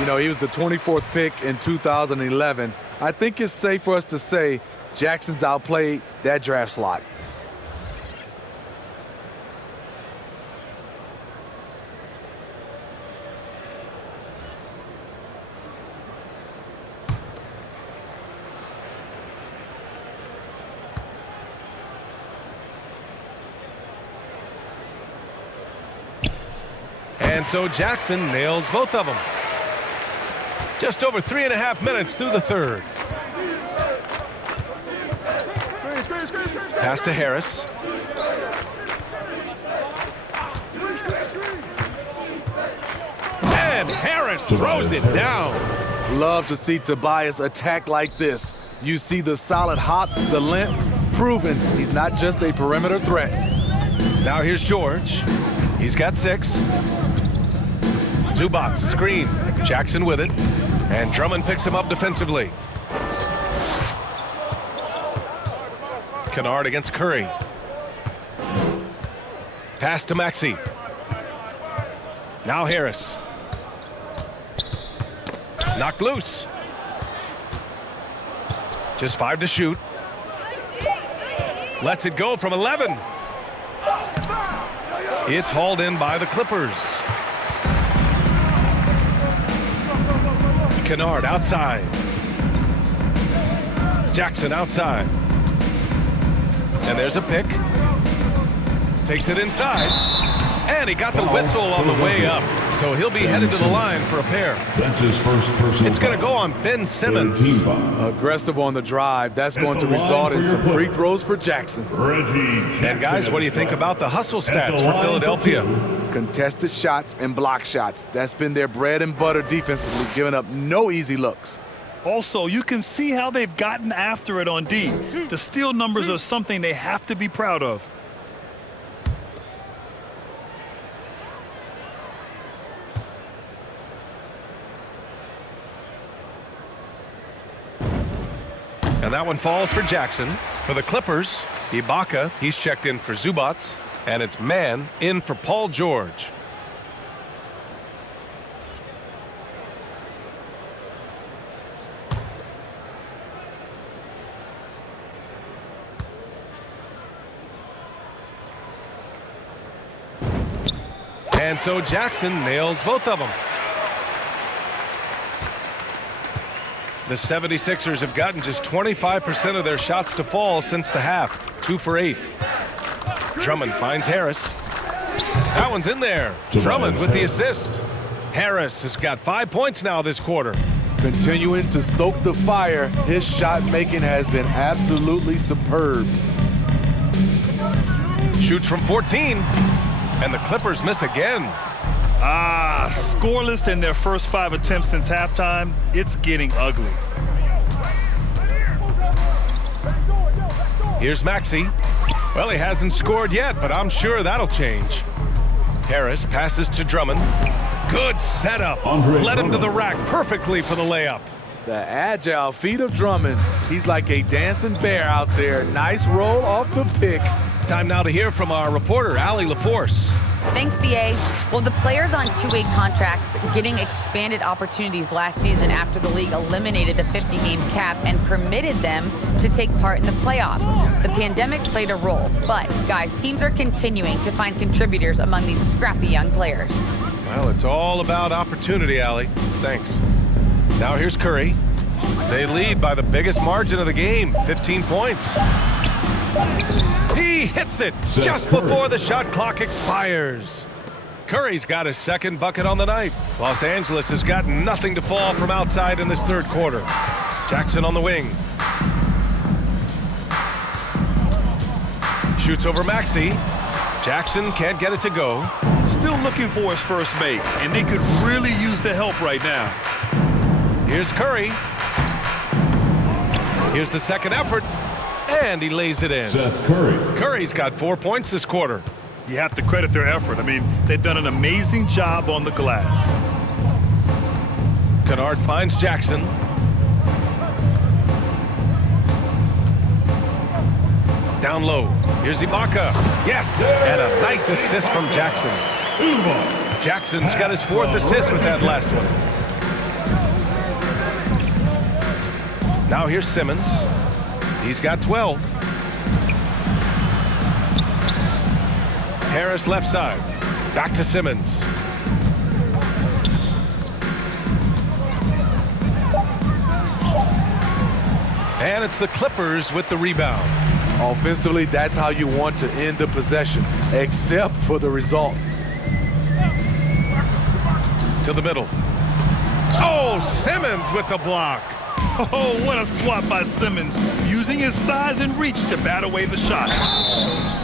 You know, he was the 24th pick in 2011. I think it's safe for us to say Jackson's outplayed that draft slot. And so Jackson nails both of them. Just over 3.5 minutes through the third. Pass to Harris. And Harris throws it down. Love to see Tobias attack like this. You see the solid hops, the length, proving he's not just a perimeter threat. Now here's George. He's got 6. Zubac screen. Jackson with it. And Drummond picks him up defensively. Kennard against Curry. Pass to Maxey. Now Harris. Knocked loose. Just 5 to shoot. Lets it go from 11. It's hauled in by the Clippers. Kennard outside. Jackson outside. And there's a pick. Takes it inside. And he got the whistle on the way up. So he'll be headed to the line for a pair. That's his first personal It's going to go on Ben Simmons. Aggressive on the drive. That's going to result in some free throws for Jackson. And guys, what do you think about the hustle stats for Philadelphia? Contested shots and block shots. That's been their bread and butter defensively, giving up no easy looks. Also, you can see how they've gotten after it on D. The steal numbers are something they have to be proud of. And that one falls for Jackson. For the Clippers, Ibaka, he's checked in for Zubac. And it's man in for Paul George. And so Jackson nails both of them. The 76ers have gotten just 25% of their shots to fall since the half. 2 for 8. Drummond finds Harris. That one's in there. Drummond with the assist. Harris has got 5 points now this quarter. Continuing to stoke the fire, his shot making has been absolutely superb. Shoots from 14. And the Clippers miss again. Scoreless in their first 5 attempts since halftime. It's getting ugly. Here's Maxey. Well, he hasn't scored yet, but I'm sure that'll change. Harris passes to Drummond. Good setup. Led him to the rack perfectly for the layup. The agile feet of Drummond. He's like a dancing bear out there. Nice roll off the pick. Time now to hear from our reporter, Allie LaForce. Thanks, BA. Well, the players on two-way contracts getting expanded opportunities last season after the league eliminated the 50-game cap and permitted them to take part in the playoffs. The pandemic played a role, but, guys, teams are continuing to find contributors among these scrappy young players. Well, it's all about opportunity, Allie. Thanks. Now here's Curry. They lead by the biggest margin of the game, 15 points. He hits it just before the shot clock expires. Curry's got his second bucket on the night. Los Angeles has got nothing to fall from outside in this third quarter. Jackson on the wing. Shoots over Maxey. Jackson can't get it to go. Still looking for his first make, and they could really use the help right now. Here's Curry. Here's the second effort. And he lays it in. Seth Curry. Curry's got 4 points this quarter. You have to credit their effort. I mean, they've done an amazing job on the glass. Kennard finds Jackson. Down low. Here's Ibaka. Yes! And a nice assist from Jackson. Jackson's got his 4th assist with that last one. Now here's Simmons. He's got 12. Harris left side. Back to Simmons. And it's the Clippers with the rebound. Offensively, that's how you want to end the possession, except for the result. To the middle. Oh, Simmons with the block. Oh, what a swat by Simmons, using his size and reach to bat away the shot.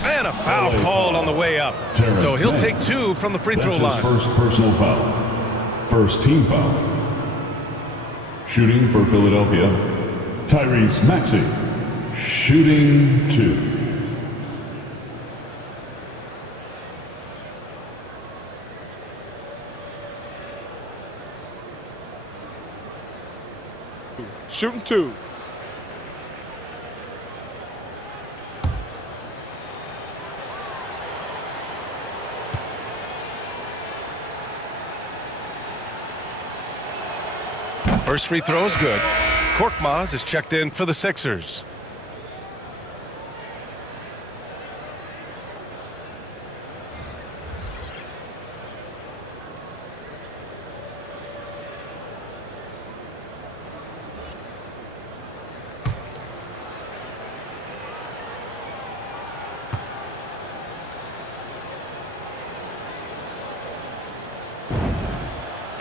And a foul called on the way up. So he'll take 2 from the free throw line. First personal foul. First team foul. Shooting for Philadelphia, Tyrese Maxey. Shooting 2. Shooting 2. First free throw is good. Korkmaz is checked in for the Sixers.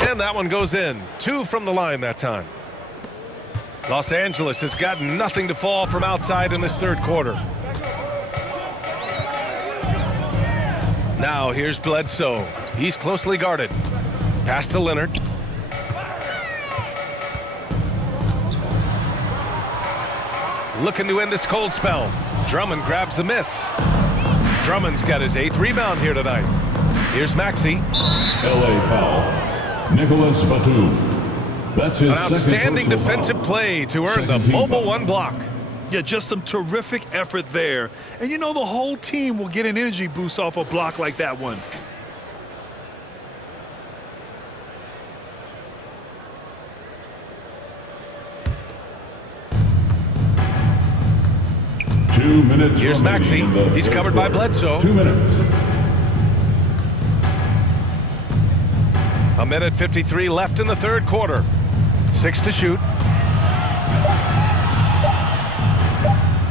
And that one goes in. 2 from the line that time. Los Angeles has got nothing to fall from outside in this third quarter. Now here's Bledsoe. He's closely guarded. Pass to Leonard. Looking to end this cold spell. Drummond grabs the miss. Drummond's got his 8th rebound here tonight. Here's Maxey. LA foul. Nicholas Batum. That's his An outstanding defensive play to earn the mobile 1 block. Yeah, just some terrific effort there. And you know the whole team will get an energy boost off a block like that one. Here's Maxey. He's covered by Bledsoe. 2 minutes. A minute 53 left in the third quarter. 6 to shoot.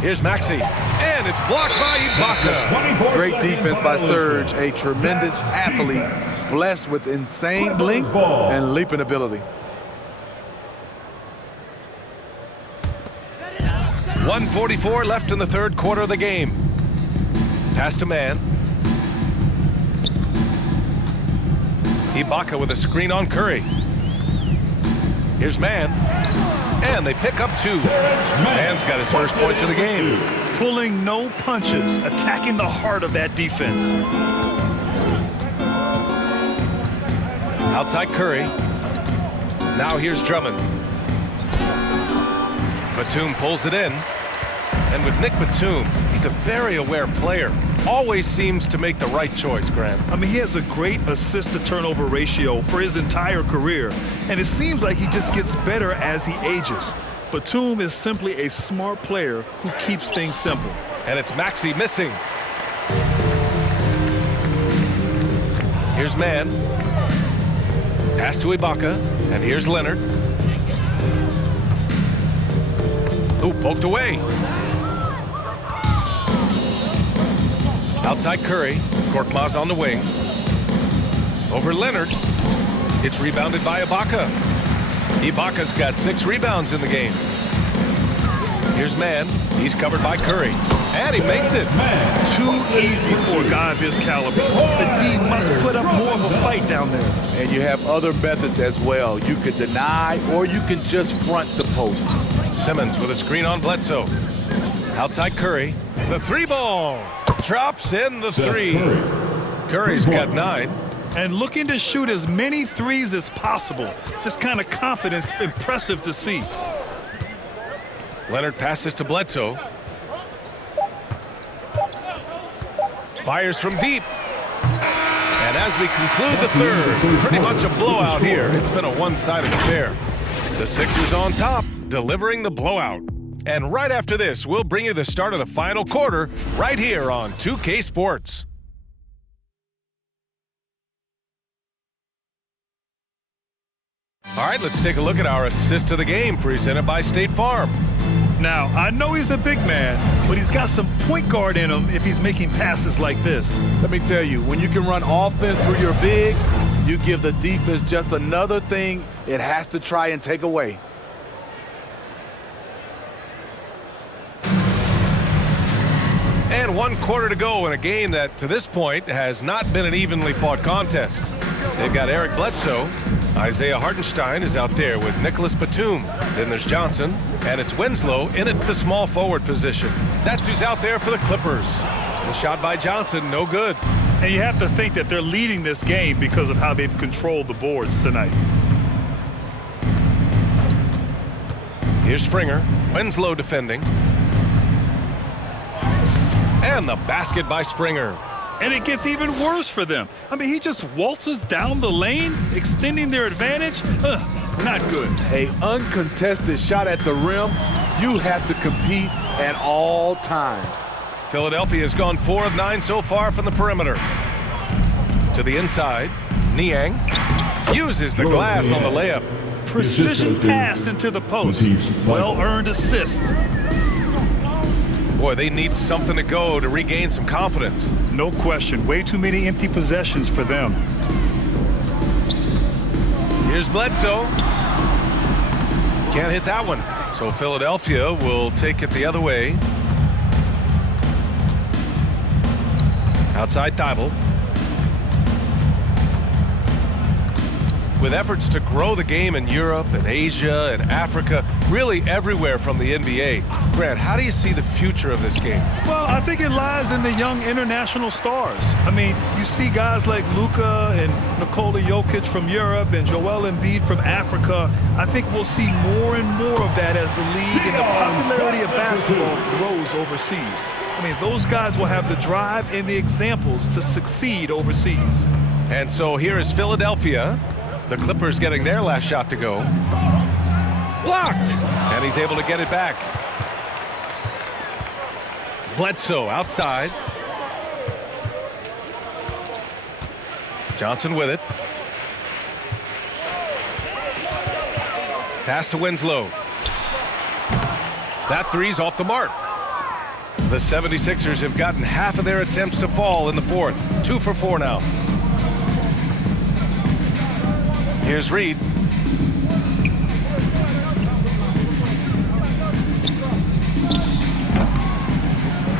Here's Maxey. And it's blocked by Ibaka. Great defense by Serge, a tremendous athlete, blessed with insane length and leaping ability. 1:44 left in the third quarter of the game. Pass to man. Ibaka with a screen on Curry. Here's Man. And they pick up 2. Man's got his first points of the game. Pulling no punches, attacking the heart of that defense. Outside Curry. Now here's Drummond. Batum pulls it in. And with Nick Batum, he's a very aware player. Always seems to make the right choice, Grant. I mean, he has a great assist-to-turnover ratio for his entire career, and it seems like he just gets better as he ages. Batum is simply a smart player who keeps things simple. And it's Maxey missing. Here's Man. Pass to Ibaka, and here's Leonard. Ooh, poked away. Outside Curry. Korkmaz on the wing. Over Leonard. It's rebounded by Ibaka. Ibaka's got 6 rebounds in the game. Here's Man. He's covered by Curry. And he makes it. Too easy for a guy of his caliber. The D must put up more of a fight down there. And you have other methods as well. You could deny or you can just front the post. Simmons with a screen on Bledsoe. Outside Curry. The 3-ball. Drops in the 3. Curry's got 9. And looking to shoot as many threes as possible. This kind of confidence, impressive to see. Leonard passes to Bledsoe. Fires from deep. And as we conclude the third, pretty much a blowout here. It's been a one-sided affair. The Sixers on top, delivering the blowout. And right after this, we'll bring you the start of the final quarter right here on 2K Sports. All right, let's take a look at our assist of the game presented by State Farm. Now, I know he's a big man, but he's got some point guard in him if he's making passes like this. Let me tell you, when you can run offense through your bigs, you give the defense just another thing it has to try and take away. And 1 quarter to go in a game that, to this point, has not been an evenly fought contest. They've got Eric Bledsoe. Isaiah Hartenstein is out there with Nicholas Batum. Then there's Johnson, and it's Winslow in at the small forward position. That's who's out there for the Clippers. The shot by Johnson, no good. And you have to think that they're leading this game because of how they've controlled the boards tonight. Here's Springer. Winslow defending. And the basket by Springer. And it gets even worse for them. I mean, he just waltzes down the lane, extending their advantage. Not good. An uncontested shot at the rim, you have to compete at all times. Philadelphia has gone 4 of 9 so far from the perimeter. To the inside, Niang uses the glass on the layup. Precision pass into the post. Well-earned assist. Boy, they need something to go to regain some confidence. No question. Way too many empty possessions for them. Here's Bledsoe. Can't hit that one. So Philadelphia will take it the other way. Outside Thibault. With efforts to grow the game in Europe and Asia and Africa, really everywhere from the NBA. Grant, how do you see the future of this game? Well, I think it lies in the young international stars. I mean, you see guys like Luka and Nikola Jokic from Europe and Joel Embiid from Africa. I think we'll see more and more of that as the league and the popularity of basketball grows overseas. I mean, those guys will have the drive and the examples to succeed overseas. And so here is Philadelphia. The Clippers getting their last shot to go. Blocked! And he's able to get it back. Bledsoe outside. Johnson with it. Pass to Winslow. That three's off the mark. The 76ers have gotten half of their attempts to fall in the fourth. 2 for 4 now. Here's Reed.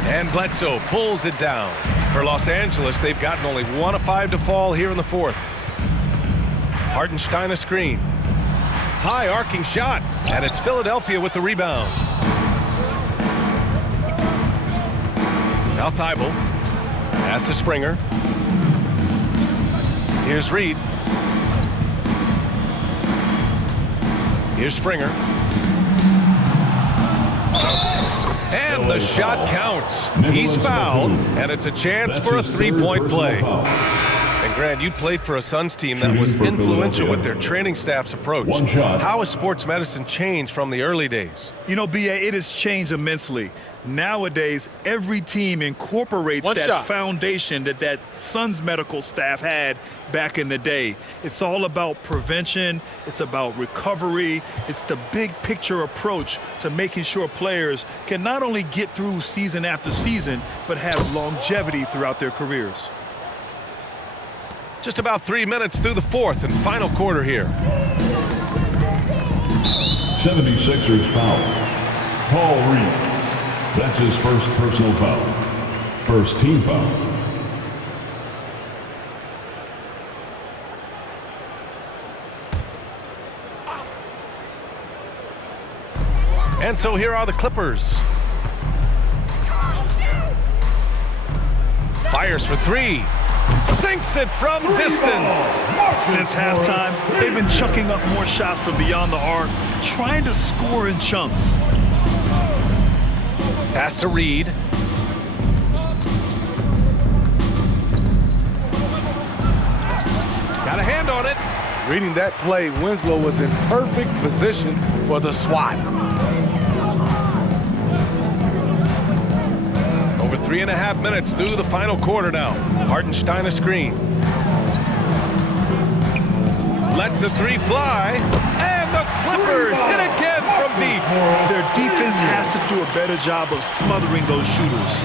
And Bledsoe pulls it down. For Los Angeles, they've gotten only 1 of 5 to fall here in the fourth. Hartenstein a screen. High arcing shot, and it's Philadelphia with the rebound. Now Thibault. Pass to Springer. Here's Reed. Here's Springer. And the shot counts. He's fouled, and it's a chance for a three-point play. And Grant, you played for a Suns team that was influential with their training staff's approach. How has sports medicine changed from the early days? You know, B.A., it has changed immensely. Nowadays, every team incorporates that foundation that Suns medical staff had back in the day. It's all about prevention. It's about recovery. It's the big picture approach to making sure players can not only get through season after season, but have longevity throughout their careers. Just about 3 minutes through the fourth and final quarter here. 76ers foul. Paul Reed. That's his first personal foul. First team foul. And so here are the Clippers. Fires for 3. Sinks it from distance. Since halftime, they've been chucking up more shots from beyond the arc, trying to score in chunks. Pass to Reed. Got a hand on it. Reading that play, Winslow was in perfect position for the swat. Over 3.5 minutes through the final quarter now. Hartenstein a screen. Lets the three fly. And the Clippers hit again from deep. Their defense has to do a better job of smothering those shooters.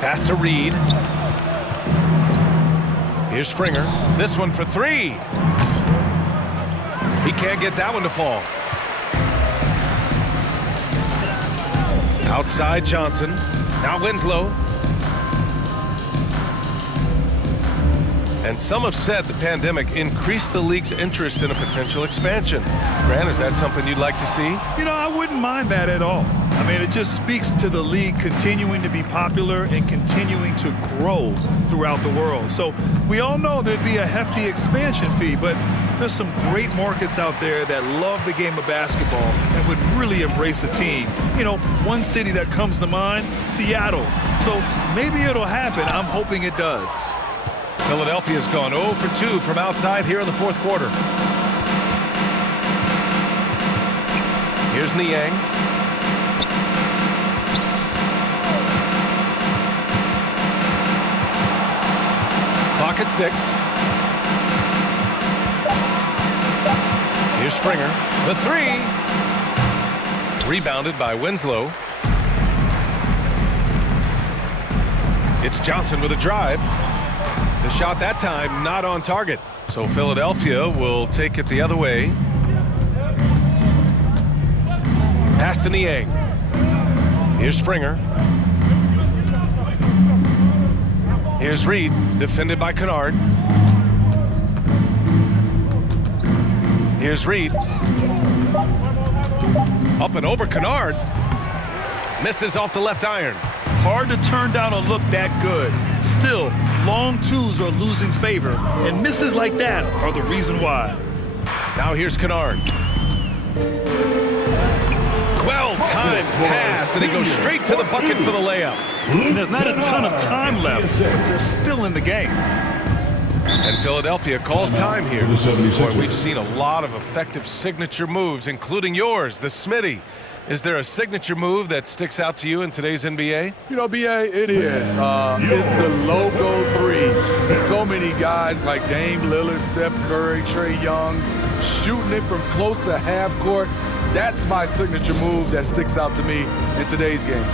Pass to Reed. Here's Springer. This one for three. He can't get that one to fall. Outside Johnson. Now Winslow. And some have said the pandemic increased the league's interest in a potential expansion. Grant, is that something you'd like to see? You know, I wouldn't mind that at all. I mean, it just speaks to the league continuing to be popular and continuing to grow throughout the world. So we all know there'd be a hefty expansion fee, but there's some great markets out there that love the game of basketball and would really embrace a team. You know, one city that comes to mind, Seattle. So maybe it'll happen. I'm hoping it does. Philadelphia's gone 0 for 2 from outside here in the fourth quarter. Here's Niang. Clock at 6. Here's Springer. The three. Rebounded by Winslow. It's Johnson with a drive. The shot that time not on target. So Philadelphia will take it the other way. Pass to Niang. Here's Springer. Here's Reed, defended by Kennard. Here's Reed. Up and over Kennard. Misses off the left iron. Hard to turn down a look that good. Still, long twos are losing favor, and misses like that are the reason why. Now here's Kennard. Well-timed pass, and he goes straight to the bucket for the layup. And there's not a ton of time left. They're still in the game. And Philadelphia calls time here. Boy, we've seen a lot of effective signature moves, including yours, the Smitty. Is there a signature move that sticks out to you in today's NBA? You know, B.A., it is. It's the logo three. So many guys like Dame Lillard, Steph Curry, Trae Young, shooting it from close to half court. That's my signature move that sticks out to me in today's game.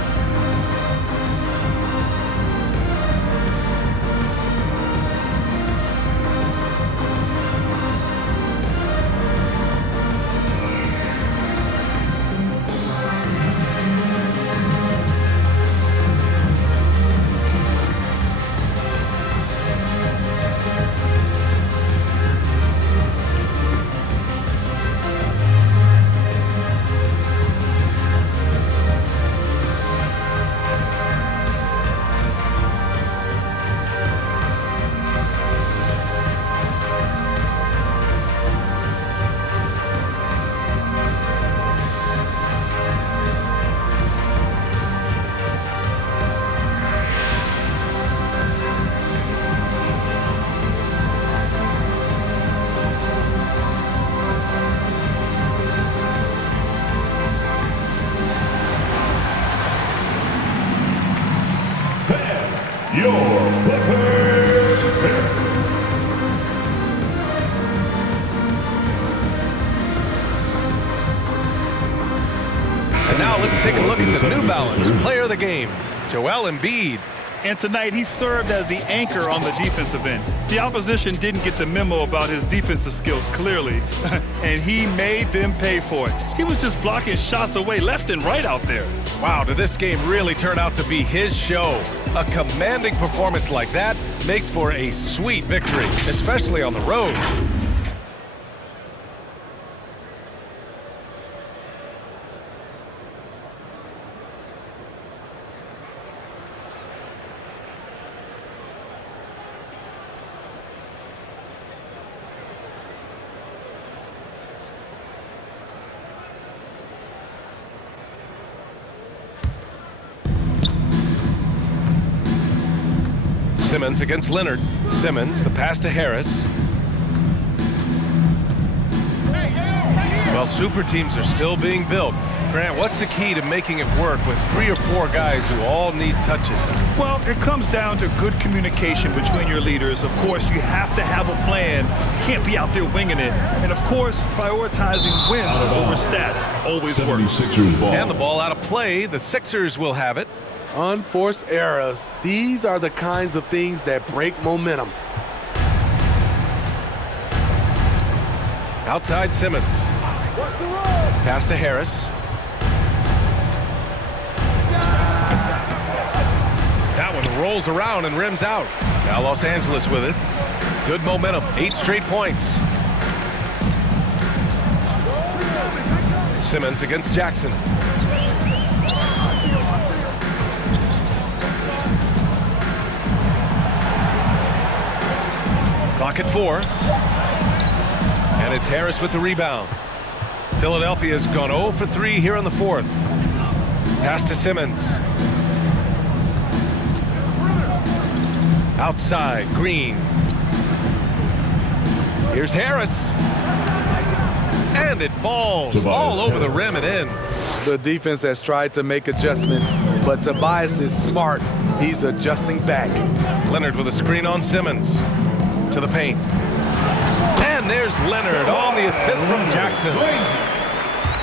Your Clippers pick. And now let's take a look at the New Balance player of the game, Joel Embiid. And tonight, he served as the anchor on the defensive end. The opposition didn't get the memo about his defensive skills, clearly, and he made them pay for it. He was just blocking shots away left and right out there. Wow, did this game really turn out to be his show? A commanding performance like that makes for a sweet victory, especially on the road. Simmons against Leonard. Simmons, the pass to Harris. Well, super teams are still being built. Grant, what's the key to making it work with 3 or 4 guys who all need touches? Well, it comes down to good communication between your leaders. Of course, you have to have a plan. You can't be out there winging it. And, of course, prioritizing wins over stats always works. And the ball out of play. The Sixers will have it. Unforced errors. These are the kinds of things that break momentum. Outside Simmons. Pass to Harris. That one rolls around and rims out. Now Los Angeles with it. Good momentum. 8 straight points. Simmons against Jackson. Clock at 4. And it's Harris with the rebound. Philadelphia's gone 0 for 3 here in the 4th. Pass to Simmons. Outside, Green. Here's Harris. And it falls all over the rim and in. The defense has tried to make adjustments, but Tobias is smart. He's adjusting back. Leonard with a screen on Simmons. To the paint. And there's Leonard on the assist from Jackson.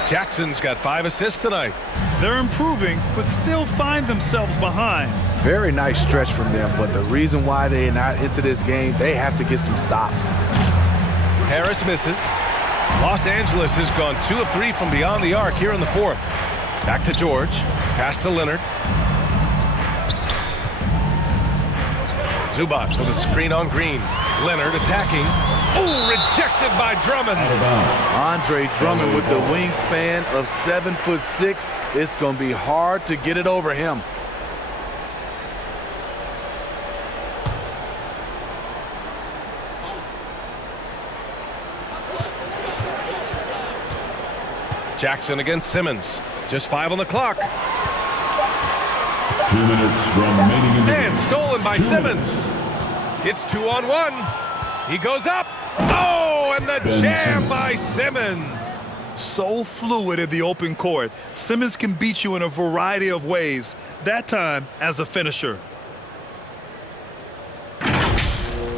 Jackson's got 5 assists tonight. They're improving, but still find themselves behind. Very nice stretch from them, but the reason why they're not into this game, they have to get some stops. Harris misses. Los Angeles has gone 2 of 3 from beyond the arc here in the 4th. Back to George. Pass to Leonard. Zubac with a screen on Green. Leonard attacking. Oh, rejected by Drummond. Andre Drummond with the wingspan of 7'6". It's going to be hard to get it over him. Jackson against Simmons. Just 5 on the clock. 2 minutes remaining in the And stolen by Simmons. It's 2-on-1. He goes up. Oh, and the jam by Simmons. So fluid in the open court. Simmons can beat you in a variety of ways. That time as a finisher.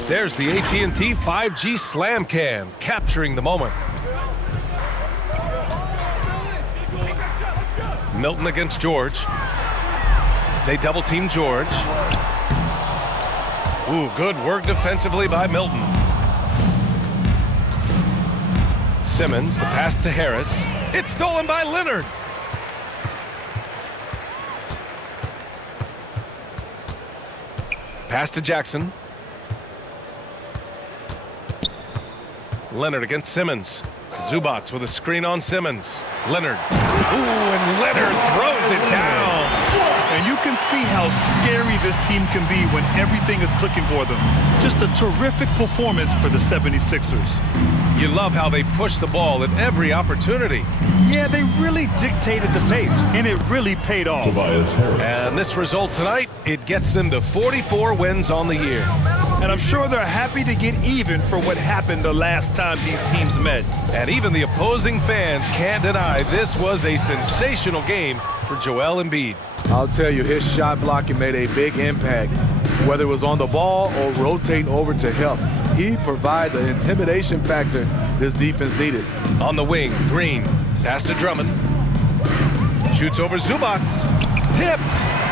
There's the AT&T 5G Slam Cam, capturing the moment. Milton against George. They double team George. Ooh, good work defensively by Milton. Simmons, the pass to Harris. It's stolen by Leonard. Pass to Jackson. Leonard against Simmons. Zubac with a screen on Simmons. Leonard. Ooh, and Leonard throws it down. And you can see how scary this team can be when everything is clicking for them. Just a terrific performance for the 76ers. You love how they push the ball at every opportunity. Yeah, they really dictated the pace, and it really paid off. And this result tonight, it gets them to 44 wins on the year. And I'm sure they're happy to get even for what happened the last time these teams met. And even the opposing fans can't deny this was a sensational game for Joel Embiid. I'll tell you, his shot blocking made a big impact. Whether it was on the ball or rotating over to help, he provided the intimidation factor this defense needed. On the wing, Green. Pass to Drummond. Shoots over Zubac. Tipped.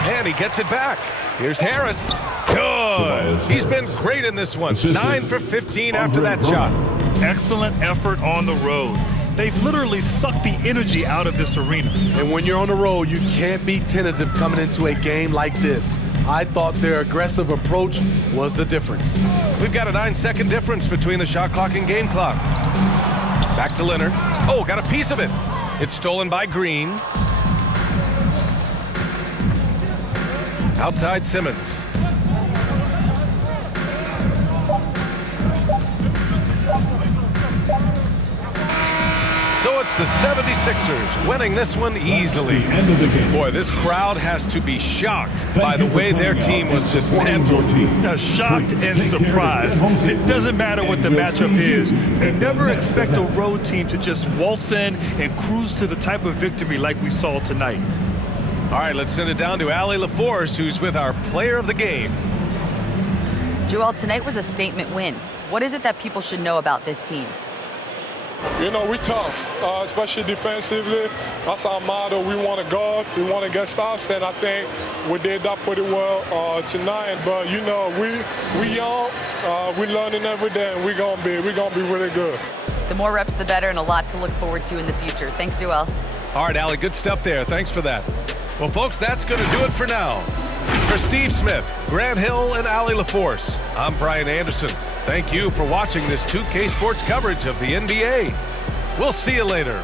And he gets it back. Here's Harris. Good. He's been great in this one. 9 for 15 after that shot. Excellent effort on the road. They've literally sucked the energy out of this arena. And when you're on the road, you can't be tentative coming into a game like this. I thought their aggressive approach was the difference. We've got a 9-second difference between the shot clock and game clock. Back to Leonard. Oh, got a piece of it. It's stolen by Green. Outside Simmons. So it's the 76ers winning this one easily. Boy, this crowd has to be shocked by the way their team was dismantled. Shocked and surprised. It doesn't matter what the matchup is. You never expect a road team to just waltz in and cruise to the type of victory like we saw tonight. All right, let's send it down to Allie LaForce, who's with our player of the game. Joel, tonight was a statement win. What is it that people should know about this team? You know, we tough, especially defensively. That's our motto. We want to guard, we want to get stops, and I think we did that pretty well tonight. But you know, we young, we learning every day, and we're gonna be really good. The more reps, the better, and a lot to look forward to in the future. Thanks, Joel. All right, Allie, good stuff there. Thanks for that. Well, folks, that's going to do it for now. For Steve Smith, Grant Hill, and Allie LaForce, I'm Brian Anderson. Thank you for watching this 2K Sports coverage of the NBA. We'll see you later.